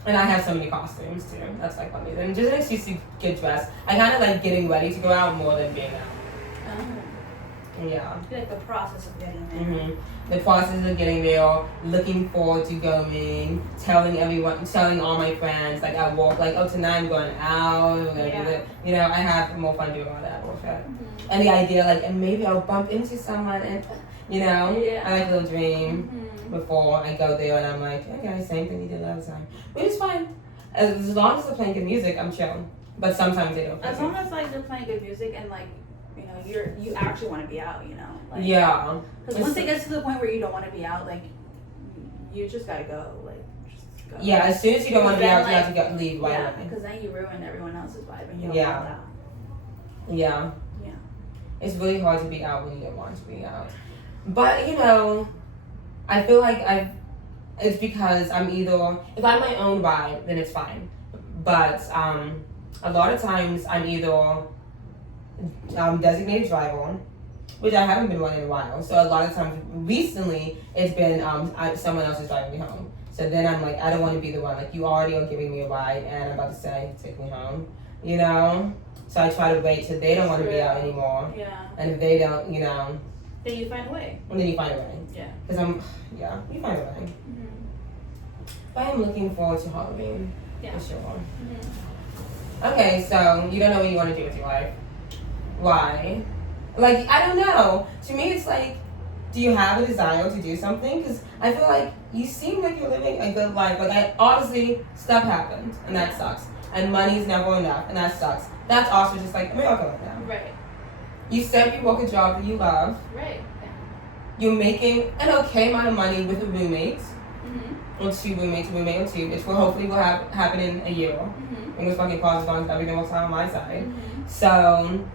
And I have so many costumes too. That's like funny. And just an excuse to get dressed. I kind of like getting ready to go out more than being out. Yeah. Like the process of getting there. The process of getting there, looking forward to going, telling all my friends, like I walk, like, oh, tonight I'm going out, we're gonna do this. You know, I have more fun doing all that bullshit. And the idea, like, and maybe I'll bump into someone and, you know, I like a little dream before I go there and I'm like, okay, same thing you did last time. Which is fine. As long as they're playing good music, I'm chill. But sometimes they don't. As long as, like, they're playing good music and, like, you know, you actually want to be out, you know? Like, yeah. Because once it gets to the point where you don't want to be out, like, you just gotta go. Like, just go. Yeah, as soon as you don't want to be out, you have to leave right away. Because then you ruin everyone else's vibe and you don't want that. Yeah. Yeah. It's really hard to be out when you don't want to be out. But, you know, I feel like it's because I'm either, if I'm my own ride, then it's fine. But a lot of times I'm either designated driver, which I haven't been one in a while. So a lot of times recently it's been someone else is driving me home. So then I'm like, I don't want to be the one. Like, you already are giving me a ride and I'm about to say, take me home. You know? So I try to wait till they don't want to be out anymore. Yeah. And if they don't, you know. Then you find a way. And then you find a way. Yeah. Because you find a way. Mm-hmm. But I'm looking forward to Halloween. Yeah. For sure. Mm-hmm. Okay, so you don't know what you want to do with your life. Why? Like, I don't know. To me, it's like, do you have a desire to do something? Because I feel like you seem like you're living a good life. Like, obviously, stuff happened, and that sucks. And money's never enough, and that sucks. That's also just like America right now. Right. You said you work a job that you love. Right. Yeah. You're making an okay amount of money with a roommate. Mm-hmm. Or two roommates, a roommate or two, which will hopefully will happen in a year. Mm-hmm. Fingers fucking crossed as long as everything works out on my side. Mm-hmm. So,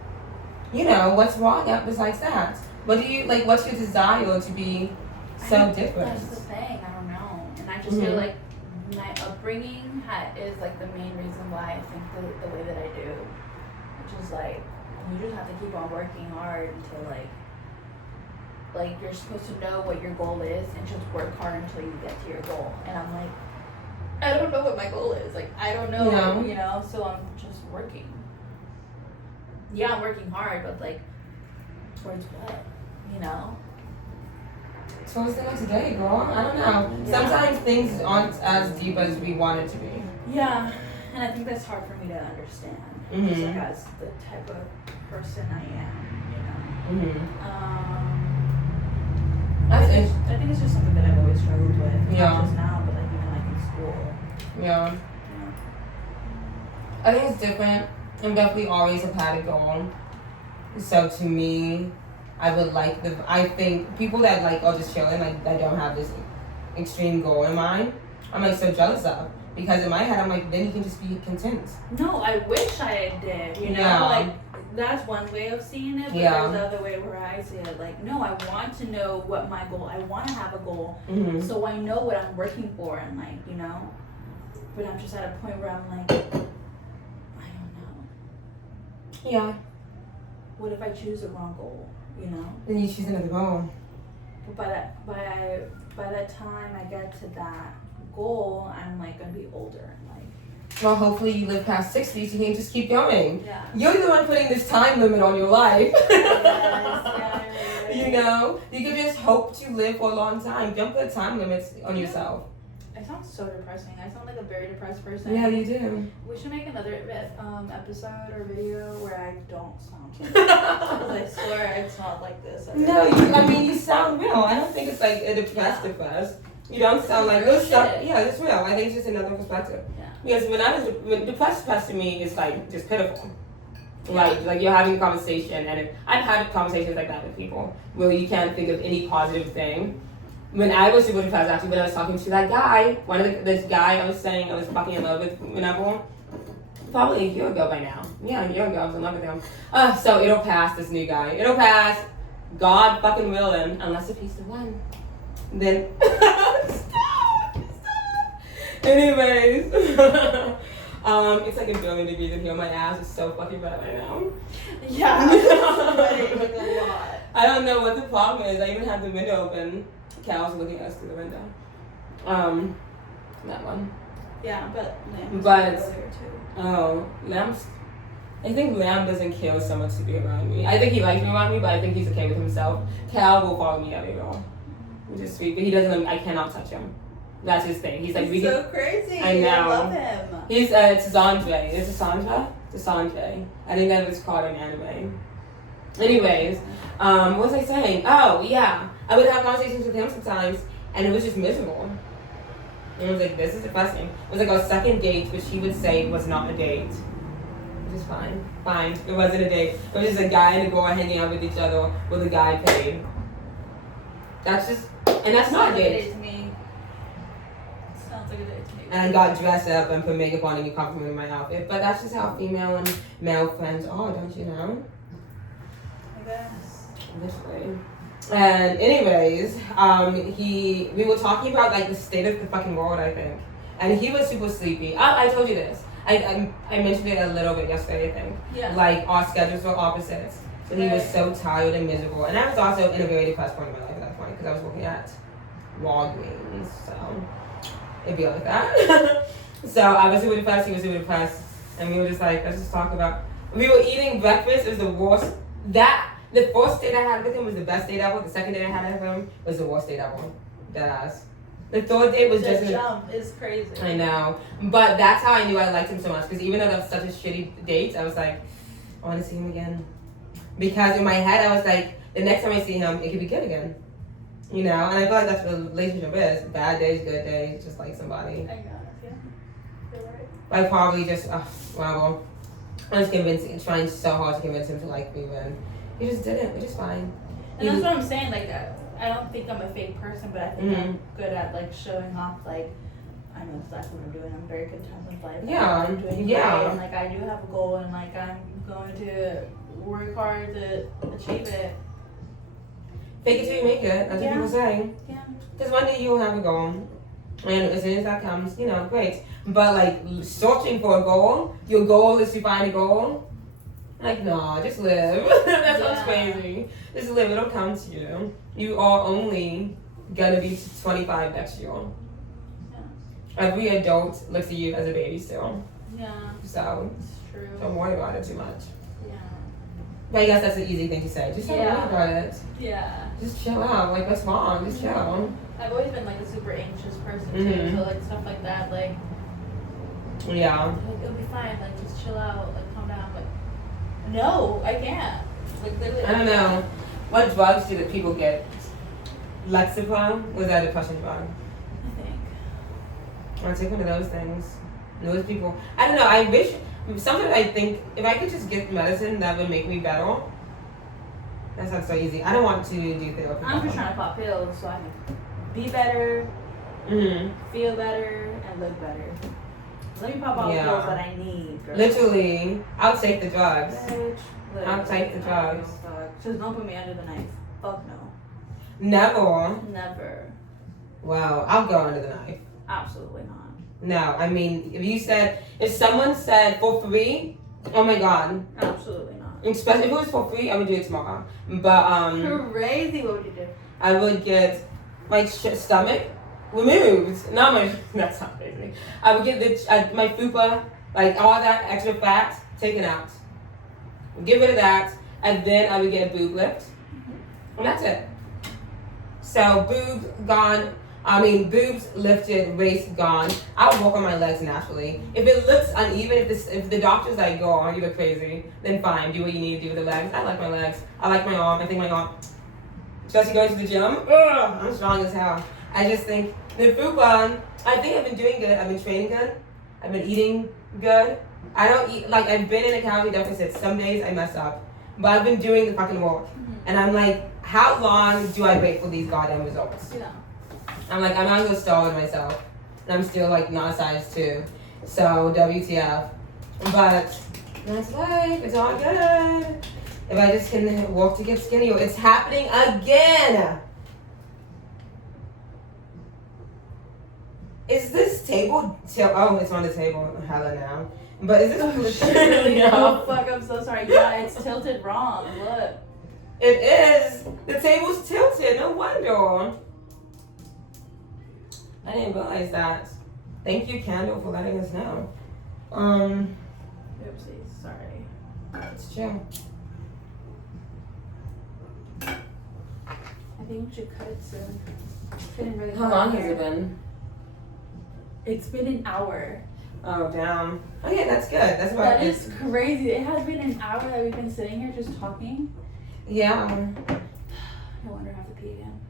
you know, what's wrong besides that? What do you, like, what's your desire to be so different? That's the thing. I don't know. And I just feel like my upbringing is, like, the main reason why I think the way that I do. Which is, like, you just have to keep on working hard until, like you're supposed to know what your goal is and just work hard until you get to your goal. And I'm like, I don't know what my goal is. Like, I don't know, you know, so I'm just working. Yeah, I'm working hard, but, like, towards what? You know? Towards the next day, girl. I don't know. Yeah. Sometimes things aren't as deep as we want it to be. Yeah, and I think that's hard for me to understand. Just like as the type of person I am, you know? I think it's just something that I've always struggled with. Yeah. Not just now, but, like, even, like, in school. Yeah. I think it's different. I'm definitely always have had a goal. So to me, I think people that, like, are just chilling, like, that don't have this extreme goal in mind, I'm, like, so jealous of. Because in my head, I'm like, then you can just be content. No, I wish I did, you know? Yeah. Like, that's one way of seeing it, but there's the other way where I see it. Like, no, I want to know what my goal, I want to have a goal, so I know what I'm working for, and, like, you know? But I'm just at a point where I'm like, I don't know. Yeah. What if I choose the wrong goal, you know? Then you choose another goal. But by that time I get to that goal, I'm, like, gonna be older and, like. Well, hopefully you live past 60 so you can just keep going. Yeah. You're the one putting this time limit on your life. Yes, You know? You could just hope to live for a long time. Don't put time limits on yourself. I sound so depressing. I sound like a very depressed person. Yeah, you do. We should make another episode or video where I don't sound like this. Because I swear it's not like this. No, you sound real. I don't think it's like a depressed. You don't sound like real this stuff. shit. Yeah, it's real. I think it's just another perspective. Yeah. Because when depressed to me, it's like just pitiful. Like you're having a conversation, and I've had conversations like that with people where you can't think of any positive thing. When I was super depressed, actually, when I was talking to that guy, this guy I was saying I was fucking in love with, whenever, probably a year ago by now. Yeah, a year ago I was in love with him. So it'll pass, this new guy. It'll pass. God fucking will him, unless if he's the one. Then stop. Anyways, it's like a billion degrees in here. My ass is so fucking bad right now. Yeah. I'm sweating like a lot. I don't know what the problem is. I even have the window open. Cal's looking at us through the window. That one. Yeah, but But earlier too. oh, I think Lamb doesn't care so much to be around me. I think he likes me around me, but I think he's okay with himself. Cal will follow me everywhere, which is sweet. But he doesn't. I cannot touch him. That's his thing. He's like, He's so crazy. I know. I love him. He's it's Zandre. Is it Sandra? It's Zandre. I think that was called in anime. Anyways, what was I saying? Oh yeah, I would have conversations with him sometimes, and it was just miserable. And I was like, this is depressing. It was like our second date, which he would say was not a date. Which is fine. Fine. It wasn't a date. It was just a guy and a girl hanging out with each other where the guy paid. That's just, and that's not a date. To me. Sounds like a day to me. And I got dressed up and put makeup on and you complimented my outfit. But that's just how female and male friends are, don't you know? I guess. Literally. And anyways, we were talking about like the state of the fucking world, I think. And he was super sleepy. I told you this. I mentioned it a little bit yesterday, I think. Yeah. Like our schedules were opposites. So he was so tired and miserable. And I was also in a very depressed point in my life at that point because I was working at Walgreens. So it'd be like that. So I was super depressed, he was super depressed. And we were just like, let's just talk about. We were eating breakfast. It was the worst. The first date I had with him was the best date ever. The second date I had with him was the worst date ever. Deadass. The third date was just. The jump is crazy. I know. But that's how I knew I liked him so much. Because even though that was such a shitty date, I was like, I want to see him again. Because in my head, I was like, the next time I see him, it could be good again. You know? And I feel like that's what a relationship is. Bad days, good days, just like somebody. I guess, yeah. You're right. I probably just, well, I was trying so hard to convince him to like me, but he just didn't, which is fine. And that's what I'm saying, like, I don't think I'm a fake person, but I think I'm good at, like, showing off, like, I know exactly what I'm doing. I'm very content with life. Yeah, I'm doing yeah. great, and, like, I do have a goal, and, like, I'm going to work hard to achieve it. Fake it till you make it, that's what people say. Yeah. Because one day you'll have a goal. And as soon as that comes, you know, great. But like searching for a goal, your goal is to find a goal. Like, no, just live. That sounds crazy. Just live, it'll come to you. You are only gonna be 25 next year. Yeah. Every adult looks at you as a baby still. Yeah. So It's true. don't worry about it too much. Yeah. But I guess that's an easy thing to say. Just don't worry about it. Yeah. Just chill out. Like, what's wrong? Just chill. I've always been like a super anxious person too, so like stuff like that, like Yeah. like it'll be fine, like just chill out, like calm down, like no, I can't. Like literally. I don't know. What drugs do the people get? Lexapro? Was that a depression drug? I think. I'll take one of those things. Those people. I don't know. I wish. Sometimes I think if I could just get medicine that would make me better. That sounds so easy. I don't want to do therapy. I'm just trying to pop pills so I can be better, feel better, and look better. Let me pop all the pills that I need, girl. Literally, I'll take the drugs. Bitch, I'll take the drugs. Just don't put me under the knife. Fuck no. Never. Never. Well, I'll go under the knife. Absolutely not. No, I mean, if someone said for free, oh my god. Absolutely not. Especially if it was for free, I would do it tomorrow. But crazy. What would you do? I would get my stomach removed. That's not crazy. I would get my fupa, like all that extra fat, taken out. Get rid of that, and then I would get a boob lift, and that's it. So boobs gone. I mean, boobs lifted, waist gone. I'll walk on my legs naturally. If it looks uneven, if the doctor's like, "Oh, you look crazy," then fine. Do what you need to do with the legs. I like my legs. I like my arm. I think my arm, especially going to the gym. I'm strong as hell. I just think the fupa. I think I've been doing good. I've been training good. I've been eating good. I don't eat like I've been in a calorie deficit. Some days I mess up, but I've been doing the fucking work. And I'm like, how long do I wait for these goddamn results? Yeah. I'm like, I'm not gonna starve myself. And I'm still like not a size 2. So WTF. But that's life. It's all good. If I just can work to get skinnier. It's happening again. Is this table oh, it's on the table. Hella now. But is this Oh fuck, I'm so sorry. Yeah, it's tilted wrong. Look. It is. The table's tilted. No wonder. I didn't realize that. Thank you, Candle, for letting us know. Oopsies, sorry. It's chill. I think we should cut it soon. Really How long has it been? It's been an hour. Oh, damn. Oh, yeah, that's good. That's about That is crazy. It has been an hour that we've been sitting here just talking. Yeah. I wonder if I have to pee again.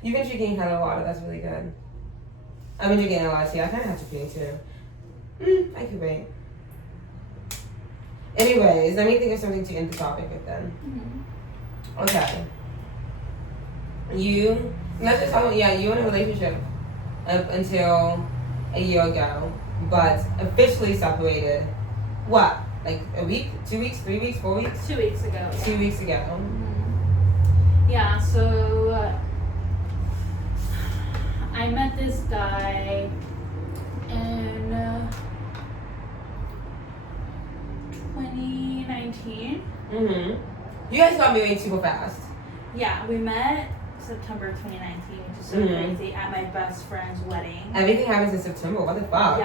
You've been drinking hella water. That's really good. I've been drinking a lot too. I kind of have to pee too. I could wait. Anyways, let me think of something to end the topic with then. Okay. Let's just talk about, you in a relationship. up until a year ago, but officially separated. What? Like a week, 2 weeks, 3 weeks, 4 weeks? 2 weeks ago. Yeah. 2 weeks ago. Yeah, so I met this guy in 2019. You guys got married super fast. Yeah, we met September 2019, which is so crazy, at my best friend's wedding. Everything happens in September. What the fuck?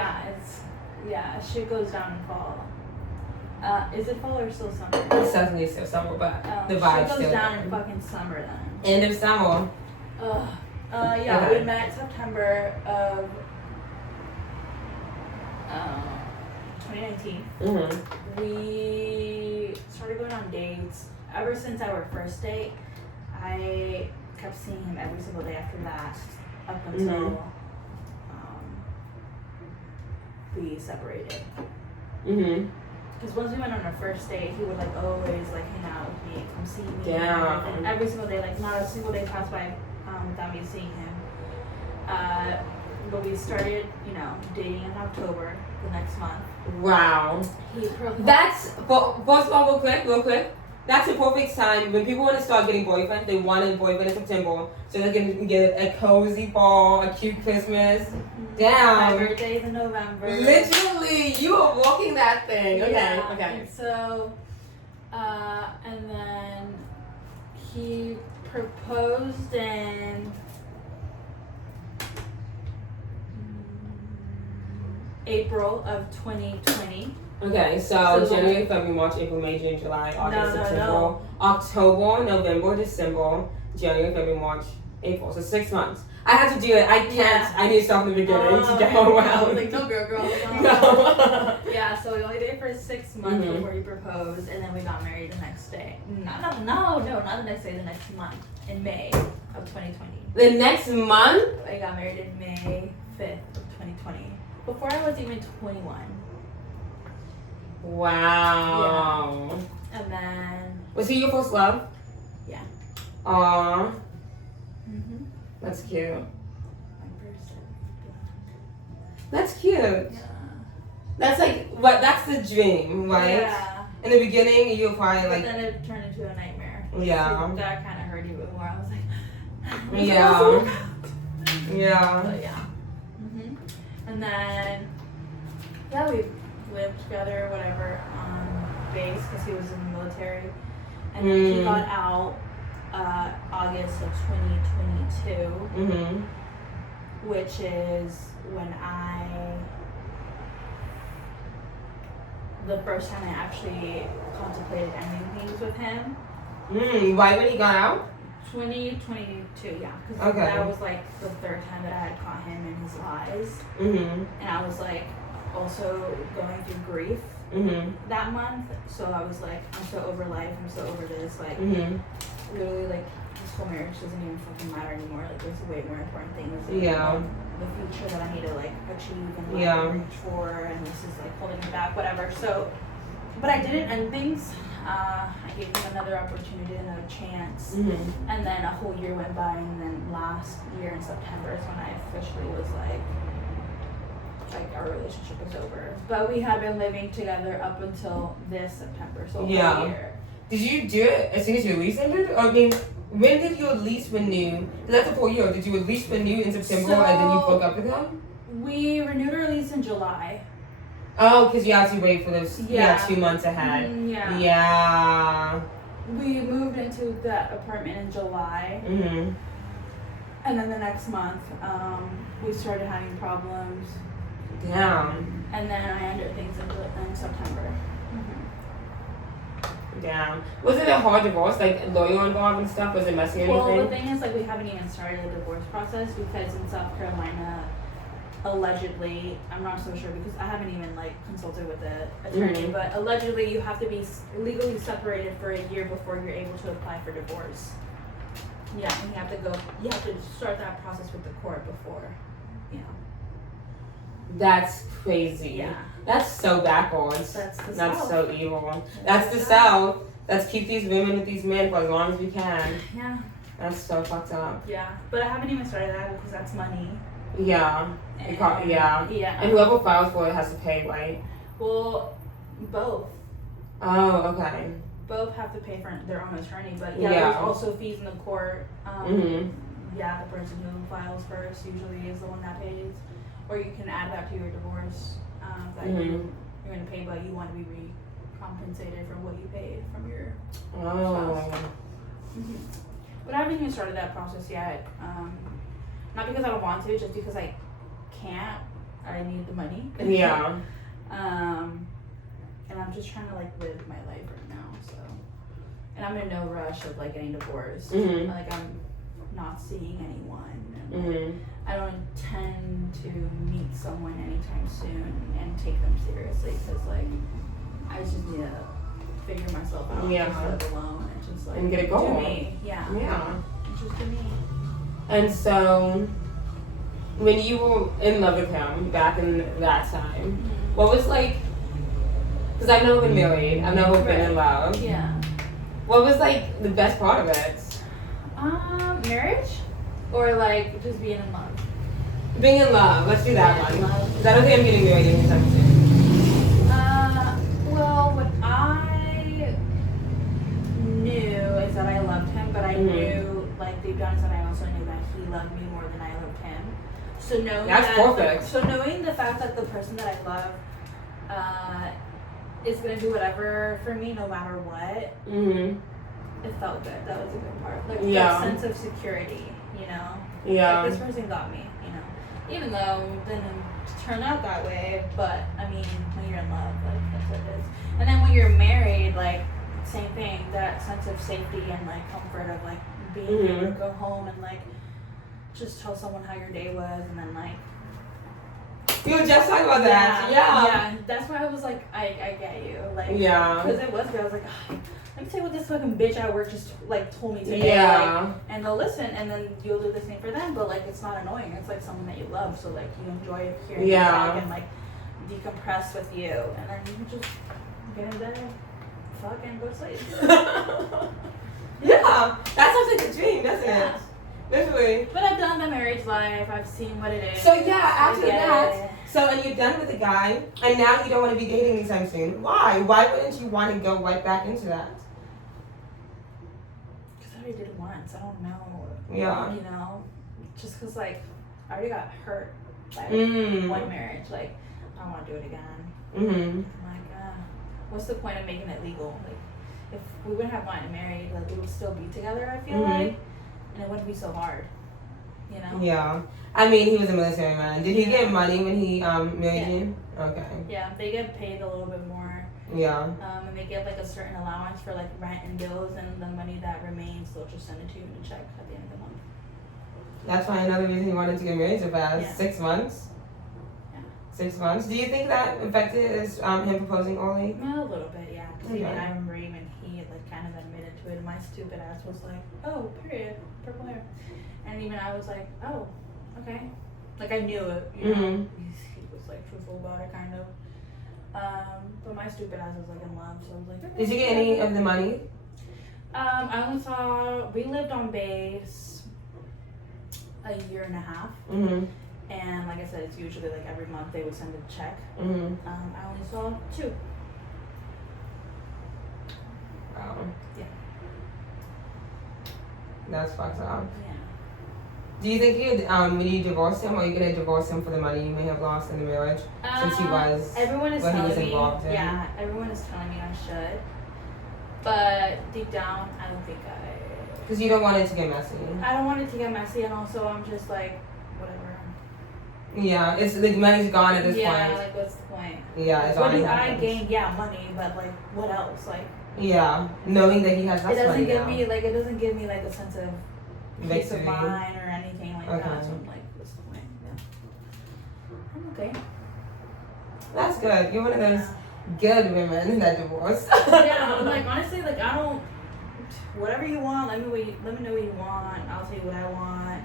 Yeah, shit goes down in fall. Is it fall or still summer? It's definitely still summer, but the vibe goes still down in fucking summer then. End of summer. Yeah, Okay. we met September of 2019. We started going on dates. Ever since our first date, I kept seeing him every single day after that, up until we separated. Because once we went on our first date, he would like always like hang out with me, come see me. Yeah. And every single day, like not a single day passed by without me seeing him. But we started, dating in October, the next month. Wow. He proposed. That's, first of all, real quick. That's a perfect time when people want to start getting boyfriends. They want a boyfriend in September, so they can get a cozy fall, a cute Christmas. Damn. My birthday's in November. Literally, you are walking that thing. Okay, Yeah. okay. And so, and then he proposed in April of 2020. Okay, so January, February, March, April, May, June, July, August, September, October, November, December, January, February, March, April. So 6 months. I have to do it. I can't. Yeah. I need to start from the beginning to get I was around. like, no, girl. No. Yeah, so we only dated for 6 months before he proposed, and then we got married the next day. Not the next day, the next month, in May of 2020. The next month? I got married in May 5th of 2020. Before I was even 21. Wow. Yeah. And then... Was he your first love? Yeah. Aww. Mm-hmm. That's cute. My first. That's cute. Yeah. That's like, what? That's the dream, right? Yeah. In the beginning, you were probably But like, then it turned into a nightmare. Yeah. So that kind of hurt even more. I was like... yeah. Yeah. But yeah. Mm-hmm. And then... Yeah, we lived together, whatever, on base because he was in the military. And then he got out August of 2022, which is when the first time I actually contemplated ending things with him. Why when he got out? 2022, yeah. Because that was like the third time that I had caught him in his lies. And I was like, also going through grief that month, so I was like, I'm so over life, I'm so over this, like literally like this whole marriage doesn't even fucking matter anymore, like there's way more important things like, the future that I need to like achieve and like reach for, and this is like holding me back, whatever. So but I didn't end things. I gave him another opportunity, another chance, and then a whole year went by, and then last year in September is when I officially was like our relationship was over. But we had been living together up until this September, so a whole year. Did you do it as soon as your lease ended? Or, I mean, when did your lease renew? Because that's a 4 year. Did you lease renew in September and then you broke up with him? We renewed our lease in July. Oh, because you had to wait for those 2 months ahead. Yeah. We moved into that apartment in July. And then the next month, we started having problems. Damn. And then I ended things in September. Damn. Was it a hard divorce? Like lawyer involved and stuff? Was it messy or anything? Well, the thing is, like, we haven't even started the divorce process because in South Carolina, allegedly, I'm not so sure because I haven't even like consulted with the attorney, but allegedly you have to be legally separated for a year before you're able to apply for divorce. Yeah, and you have to start that process with the court before, That's crazy. Yeah. That's so backwards. That's the That's South. so evil. That's the South. Let's keep these women with these men for as long as we can. Yeah. That's so fucked up. Yeah, but I haven't even started that because that's money. Yeah. And, Yeah. Yeah. And whoever files for it has to pay, right? Well, both. Oh, okay. Both have to pay for their own attorney, but Yeah. there's also fees in the court. Mhm. Yeah, the person who files first usually is the one that pays, or you can add that to your divorce that you're going to pay, but you want to be recompensated for what you paid from your spouse. But I haven't even started that process yet. Not because I don't want to, just because I can't. I need the money. Yeah. And I'm just trying to like live my life right now, so. And I'm in no rush of like getting divorced. Like I'm not seeing anyone. And, like, I don't intend to meet someone anytime soon and take them seriously, because like I just need to figure myself out. Yeah. Just live alone and just like And get a goal. do me. Yeah. Yeah. Just do me. And so, when you were in love with him back in that time, what was like? Because I've never been married. I've never been in love. Yeah. What was like the best part of it? Marriage, or like just being in love. Being in love. Let's do that Being in one. love. Because I don't think I'm getting married anytime soon. Well, what I knew is that I loved him, but I knew, like, deep down inside, I also knew that he loved me more than I loved him. So knowing knowing the fact that the person that I love, is gonna do whatever for me, no matter what. It felt good. That was a good part. Like that sense of security, you know. Yeah. Like this person got me, you know. Even though it didn't turn out that way, but I mean, when you're in love, like that's what it is. And then when you're married, like same thing. That sense of safety and like comfort of like being able to go home and like just tell someone how your day was, and then like. You were just talking about that. Yeah. That's why I was like, I get you. Like, because it was good. I was like, oh, let me tell you what this fucking bitch at work just like told me today. Yeah. Like, and they'll listen, and then you'll do the same for them. But like, it's not annoying. It's like someone that you love, so like you enjoy hearing them talk and like decompress with you, and then you can just get in bed, fuck, and go to sleep. Yeah, that sounds like a dream, doesn't it? Definitely. But I've done the marriage life. I've seen what it is. So yeah, after that, and you're done with the guy, and now you don't want to be dating anytime soon. Why? Why wouldn't you want to go right back into that? Because I already did it once. I don't know. Yeah. You know, just because like I already got hurt by one marriage. Like I don't want to do it again. I'm like, what's the point of making it legal? Like if we wouldn't have gotten married, like we would still be together. I feel like. And it wouldn't be so hard, you know? Yeah. I mean, he was a military man. Did he get money when he married you? Okay. Yeah, they get paid a little bit more. Yeah. And they get like a certain allowance for like rent and bills, and the money that remains, they'll just send it to you in a check at the end of the month. That's why another reason he wanted to get married so fast. Yeah. 6 months? Yeah. 6 months. Do you think that affected his, him proposing early? A little bit, yeah. Because even I remember even he had like kind of admitted to it, and my stupid ass was like, oh, period. Purple hair. And even I was like, oh, okay. Like I knew it, you know. He was like truthful about it, kind of. But my stupid ass was like in love, so I was like, okay. Did you get any of the money? I only saw, we lived on base a year and a half. And like I said, it's usually like every month they would send a check. I only saw 2. Wow. Yeah. That's fucked up. Yeah. Do you think you when you divorce him, or are you gonna divorce him for the money you may have lost in the marriage, since he was everyone is what he telling was me, involved in? Yeah, everyone is telling me I should, but deep down, I don't think I. Because you don't want it to get messy. I don't want it to get messy, and also I'm just like, whatever. Yeah, it's the money's gone at this point. Yeah, like what's the point? Yeah, it's what already do happened. I gain? Yeah, money, but like what else? Like. Yeah, knowing that he has less money now. It doesn't give me like a sense of peace of Victory. mind or anything like that. So I'm like, what's the point? Yeah. I'm okay. That's good. You're one of those good women that divorced. Yeah, I'm like honestly, like I don't. Whatever you want, let me know what you want. I'll tell you what I want.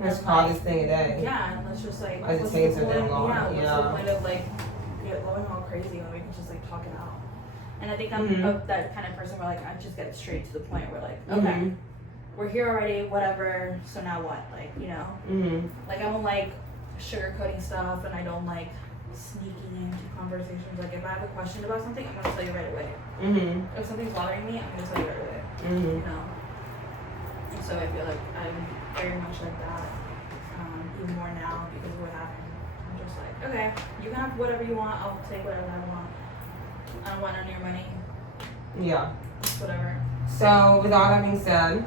Let's call this thing a day. Yeah, and let's just like. Why is it taking so damn long? Yeah, what's the point of like going all crazy when we can just like talk it out? And I think I'm that kind of person where like I just get straight to the point. Where like, okay, we're here already, whatever. So now what? Like, you know, like I don't like sugarcoating stuff, and I don't like sneaking into conversations. Like if I have a question about something, I'm gonna tell you right away. If something's bothering me, I'm gonna tell you right away. You know. And so I feel like I'm very much like that, even more now because of what happened. I'm just like, okay, you can have whatever you want. I'll take whatever I want. I don't want none of your money. Yeah. Whatever. So with all that being said,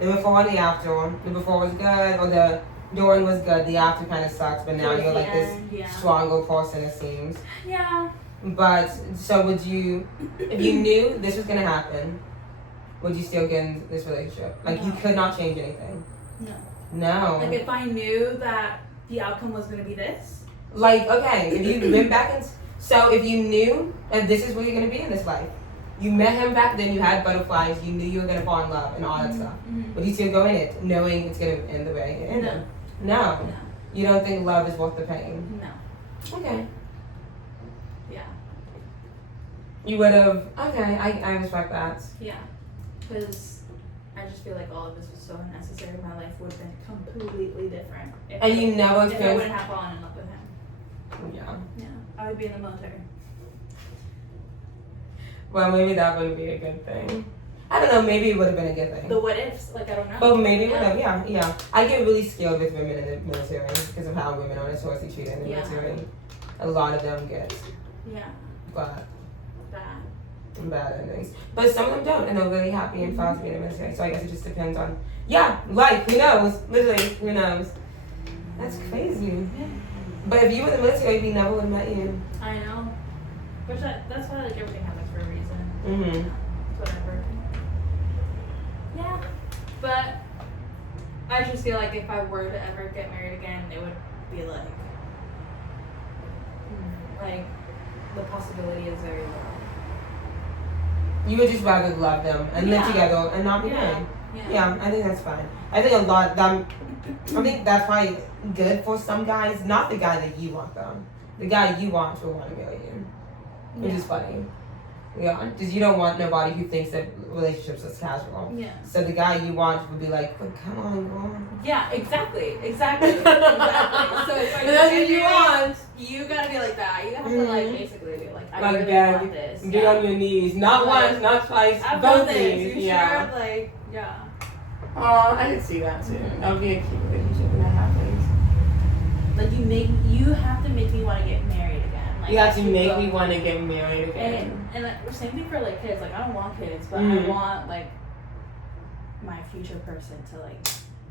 the before and the after. The before was good, or the during was good. The after kind of sucks, but now Towards you're the like end, this stronger person, it seems. Yeah. But so would you, if you knew this was gonna happen, would you still get in this relationship? Like you No. could not change anything. No. No. Like if I knew that the outcome was gonna be this. Like okay, if you went back and so if you knew that this is where you're gonna be in this life, you met him back then, you had butterflies, you knew you were gonna fall in love and all that stuff. Would you still go in it, knowing it's gonna end the way it ended? No. No. You don't think love is worth the pain? No. Okay. Yeah. You would have. Okay, I respect that. Yeah. Because I just feel like all of this was so unnecessary. My life would have been completely different. And you never if I experienced. wouldn't have fallen in love with him. Yeah. Yeah. I would be in the military. Well, maybe that wouldn't be a good thing. I don't know. Maybe it would have been a good thing. The what ifs, like I don't know. But maybe it would have. Yeah. I get really scared with women in the military because of how women are notoriously treated in the military. A lot of them get. Yeah. But. Bad Endings. But some of them don't, and they're really happy and proud to be in the military. So I guess it just depends on. Yeah, life. Who knows? Literally, who knows? That's crazy. Yeah. But if you were in the military, we never would have met you. I know. Which that's why like everything happens for a reason. Mm-hmm. Whatever. Yeah. But I just feel like if I were to ever get married again, it would be like the possibility is very low. You would just rather love them and live together and not be married. Yeah, I think that's fine. I think I think that's probably good for some guys. Not the guy that you want though. The guy you want will want to marry you, which is funny. Yeah, because you don't want nobody who thinks that relationships is casual. Yeah. So the guy you want would be like, "But come on, girl." Yeah, exactly. So if I that's what you want. You gotta be like that. You have to like basically be like, I like really that. want this. Get on your knees, not once, not twice, I've both done this. knees. You Yeah. sure? Like, yeah. Oh, I can see that too. That would be a cute relationship when that happens. Like you have to make me want to get married again. Like, You have to make me want to get married again. And like, same thing for like kids. Like I don't want kids, but I want like my future person to like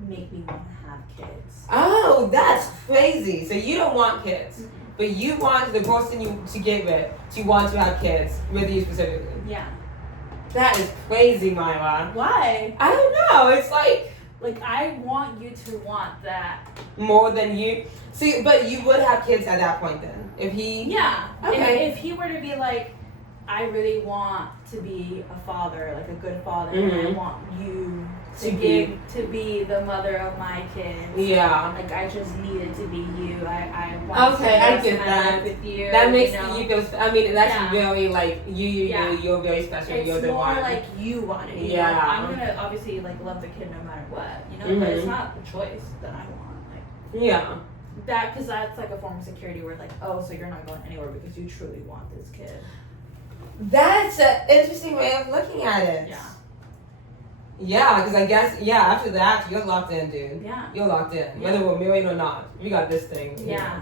make me want to have kids. Oh, that's crazy. So you don't want kids, but you want the person you to get with to want to have kids with you specifically. Yeah. That is crazy, Mayra. Why? I don't know. It's like I want you to want that. More than you. See, but you would have kids at that point then. If he. Yeah. Okay. If he were to be like, I really want to be a father, like a good father, and I want you to be the mother of my kids. Yeah. Like I just needed to be you. I want Okay, to I get that. with you. That makes you know? you feel. I mean, that's very like you're very special. It's you're the more one. like you want it. Yeah. Like, I'm gonna obviously like love the kid no matter what, you know. But it's not the choice that I want. Like yeah. that, because that's like a form of security where like, oh, so you're not going anywhere because you truly want this kid. That's an interesting way of looking at it. Yeah. Yeah, because I guess, after that, you're locked in, dude. Yeah. You're locked in. Whether we're married or not. We got this thing. Yeah.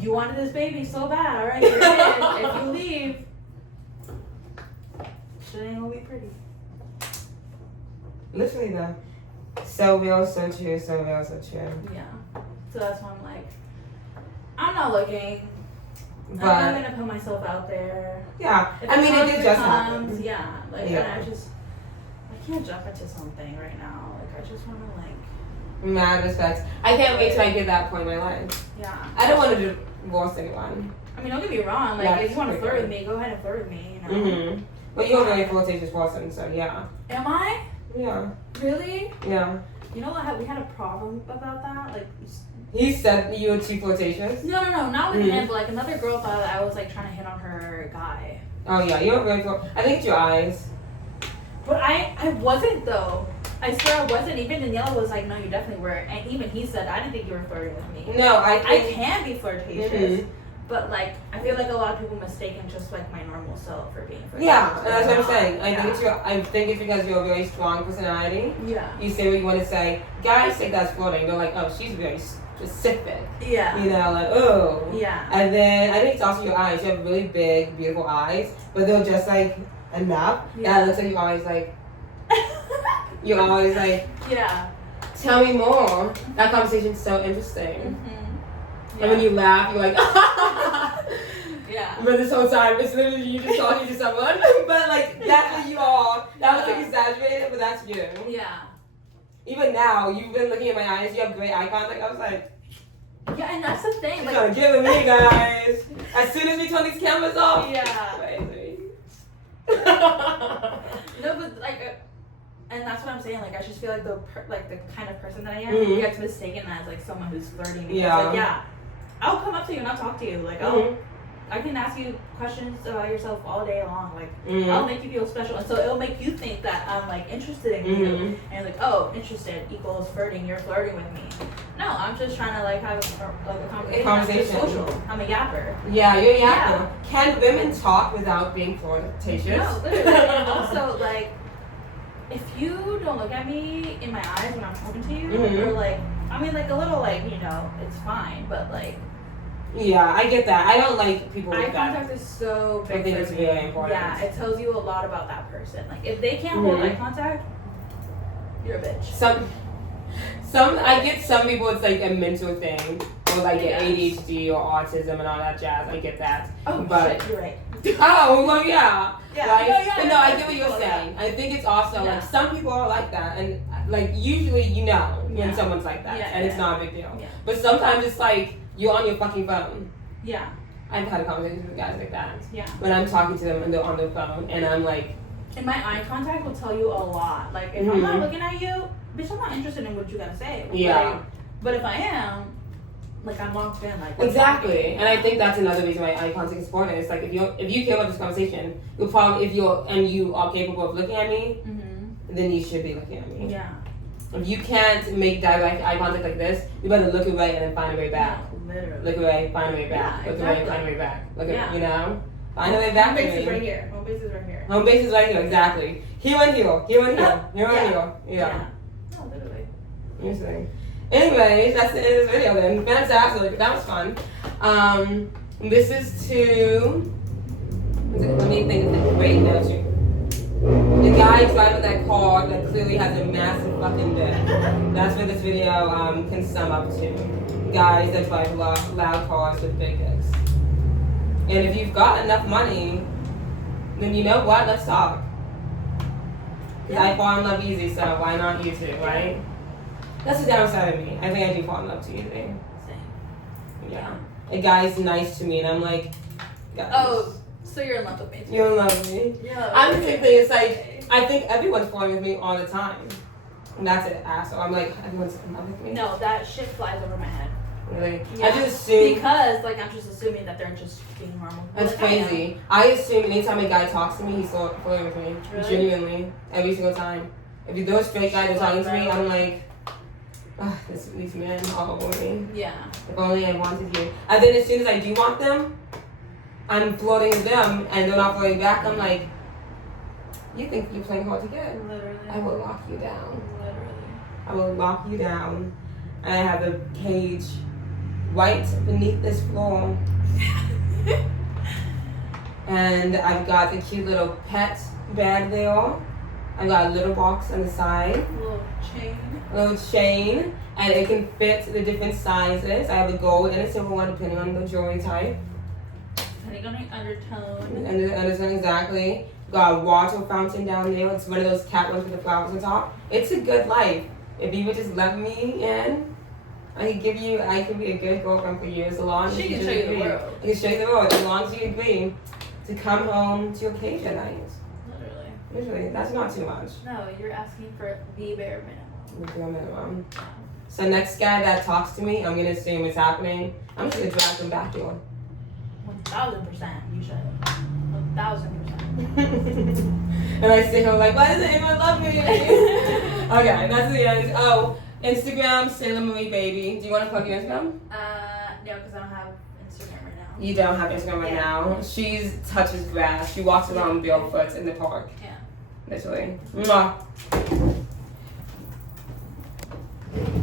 You wanted this baby so bad, alright? You're in. If you leave, shit ain't gonna be pretty. Literally, though. So real, so true, so real, so true. Yeah. So that's why I'm like, I'm not looking. But, I'm not gonna put myself out there. yeah. If I mean, it did just comes, happen. yeah. Like, Yeah. and I can't jump into something right now. Like, I just wanna, like. Mad respect. I can't wait till I get that point in my life. Yeah. I don't want to divorce anyone. I mean, don't get me wrong. Like, That's if you want to pretty flirt good. with me, go ahead and flirt with me, you know? Mm-hmm. But you're a very flirtatious person, so yeah. Am I? Yeah. Really? Yeah. You know what? We had a problem about that. Like, He said you were too flirtatious? no, not with him, but like another girl thought that I was like trying to hit on her guy. Oh, yeah. You're very I think it's your eyes. But I wasn't though. I swear I wasn't. Even Daniela was like, no, you definitely were. And even he said, I didn't think you were flirting with me. No, I can be flirtatious. Mm-hmm. But like, I feel like a lot of people mistaken just like my normal self for being flirtatious. Yeah, and that's what I'm saying. I think it's because you're a very strong personality. Yeah. You say what you want to say. Guys think that's flirting. They're like, oh, she's very specific. Yeah. You know, like, oh. Yeah. And then I think it's also your eyes. You have really big, beautiful eyes, but they're just like enough. Yeah. That looks like you're always like, yeah. Tell me more. That conversation's so interesting. Mm-hmm. Yeah. And when you laugh, you're like, yeah. But this whole time, it's literally you just talking to someone. But like, that's what you are. That was like exaggerated, but that's you. Yeah. Even now, you've been looking at my eyes. You have great eye contact. I was like, yeah, and that's the thing. She's like, gonna give it me, guys. As soon as we turn these cameras off. Yeah. Crazy. No, but like, and that's what I'm saying. Like, I just feel like the kind of person that I am gets mistaken as like someone who's flirting. Because, Yeah. Like, yeah, I'll come up to you and I'll talk to you. Like, I can ask you questions about yourself all day long. Like, I'll make you feel special, and so it'll make you think that I'm like interested in you, and like, oh, interested equals flirting. You're flirting with me. No, I'm just trying to like have a conversation. I'm social. I'm a yapper. Yeah, you're a yapper. Yeah. Can women talk without being flirtatious? No, literally. And also, like, if you don't look at me in my eyes when I'm talking to you, or like, I mean, like a little, like, you know, it's fine, but like. Yeah, I get that. I don't like people with eye contact is so big. I think it's really important. Yeah, it tells you a lot about that person. Like, if they can't hold eye contact, you're a bitch. I get some people, it's like a mental thing, or like ADHD or autism and all that jazz. I get that. Oh, but shit, you're right. Oh, well, yeah. Yeah, right? yeah, but no, I get what you're saying. I think it's also like some people are like that, and like usually you know when someone's like that, and it's not a big deal. Yeah. But sometimes it's like you're on your fucking phone. Yeah. I've had conversations with guys like that. Yeah. When I'm talking to them and they're on their phone, and I'm like. And my eye contact will tell you a lot. Like, if I'm not looking at you, bitch, I'm not interested in what you gotta say. Yeah. Like, but if I am, like, I'm locked in. Like, exactly. And I think that's another reason why eye contact is important. It's like if you care about this conversation, you'll probably you are capable of looking at me, then you should be looking at me. Yeah. If you can't make direct eye contact like this, you better look away and then find a way back. No, literally. Look away, find a way back. Yeah, look away, find a way back. Look at you know. Find a way back. Home base is right here. Home base is right here. Home base is right here. Exactly. Here and here. Here and here. Here and here. Yeah. No, literally. Interesting. Anyways, that's the end of this video then. Fantastic. That was fun. This is to. Let me think of the great note. The guy driving that car that clearly has a massive fucking dick. That's what this video can sum up to. Guys that drive loud cars with big dicks. And if you've got enough money, then you know what? Let's talk. Because I fall in love easy, so why not you too, right? That's the downside of me. I think I do fall in love too easy. Same. Yeah. A guy's nice to me, and I'm like, guys. Oh, so you're in love with me too. You're in love with me? Yeah. I'm the same thing. It's like, I think everyone's falling with me all the time. And that's it, asshole. I'm like, everyone's in love with me? No, that shit flies over my head. Really? Yeah. I just assume. Because, like, I'm just assuming that they're just being normal. That's crazy. I assume anytime a guy talks to me, he's flirting with me. Really? Genuinely. Every single time. If those straight guys are talking to me, I'm like, these men all over me. Yeah. If only I wanted you. And then as soon as I do want them, I'm flirting with them, and they're not flirting back. I'm like, you think you're playing hard to get? Literally. I will lock you down. Literally. I will lock you down. And I have a cage right beneath this floor. And I've got a cute little pet bag there. I've got a little box on the side. A little chain. And it can fit the different sizes. I have a gold and a silver one depending on the jewelry type. Depending on the undertone. And the undertone, exactly. Got a water fountain down there. It's one of those cat ones with the flowers on top. It's a good life. If you would just let me in, I can be a good girlfriend for you as long as she you can show you the world. I can show you the world as long as you agree to come home to your cage at night. Literally. Usually, that's not too much. No, you're asking for the bare minimum. The bare minimum. So next guy that talks to me, I'm gonna assume it's happening. I'm just gonna drag them back here. 1,000%. You should. 1,000%. And I sit here like, why doesn't anyone love me? Okay, that's the end. Oh, Instagram, Selah Marie Baby. Do you want to plug your Instagram? No, because I don't have Instagram right now. You don't have Instagram right now. She touches grass. She walks around barefoots in the park. Yeah. Literally. Mwah.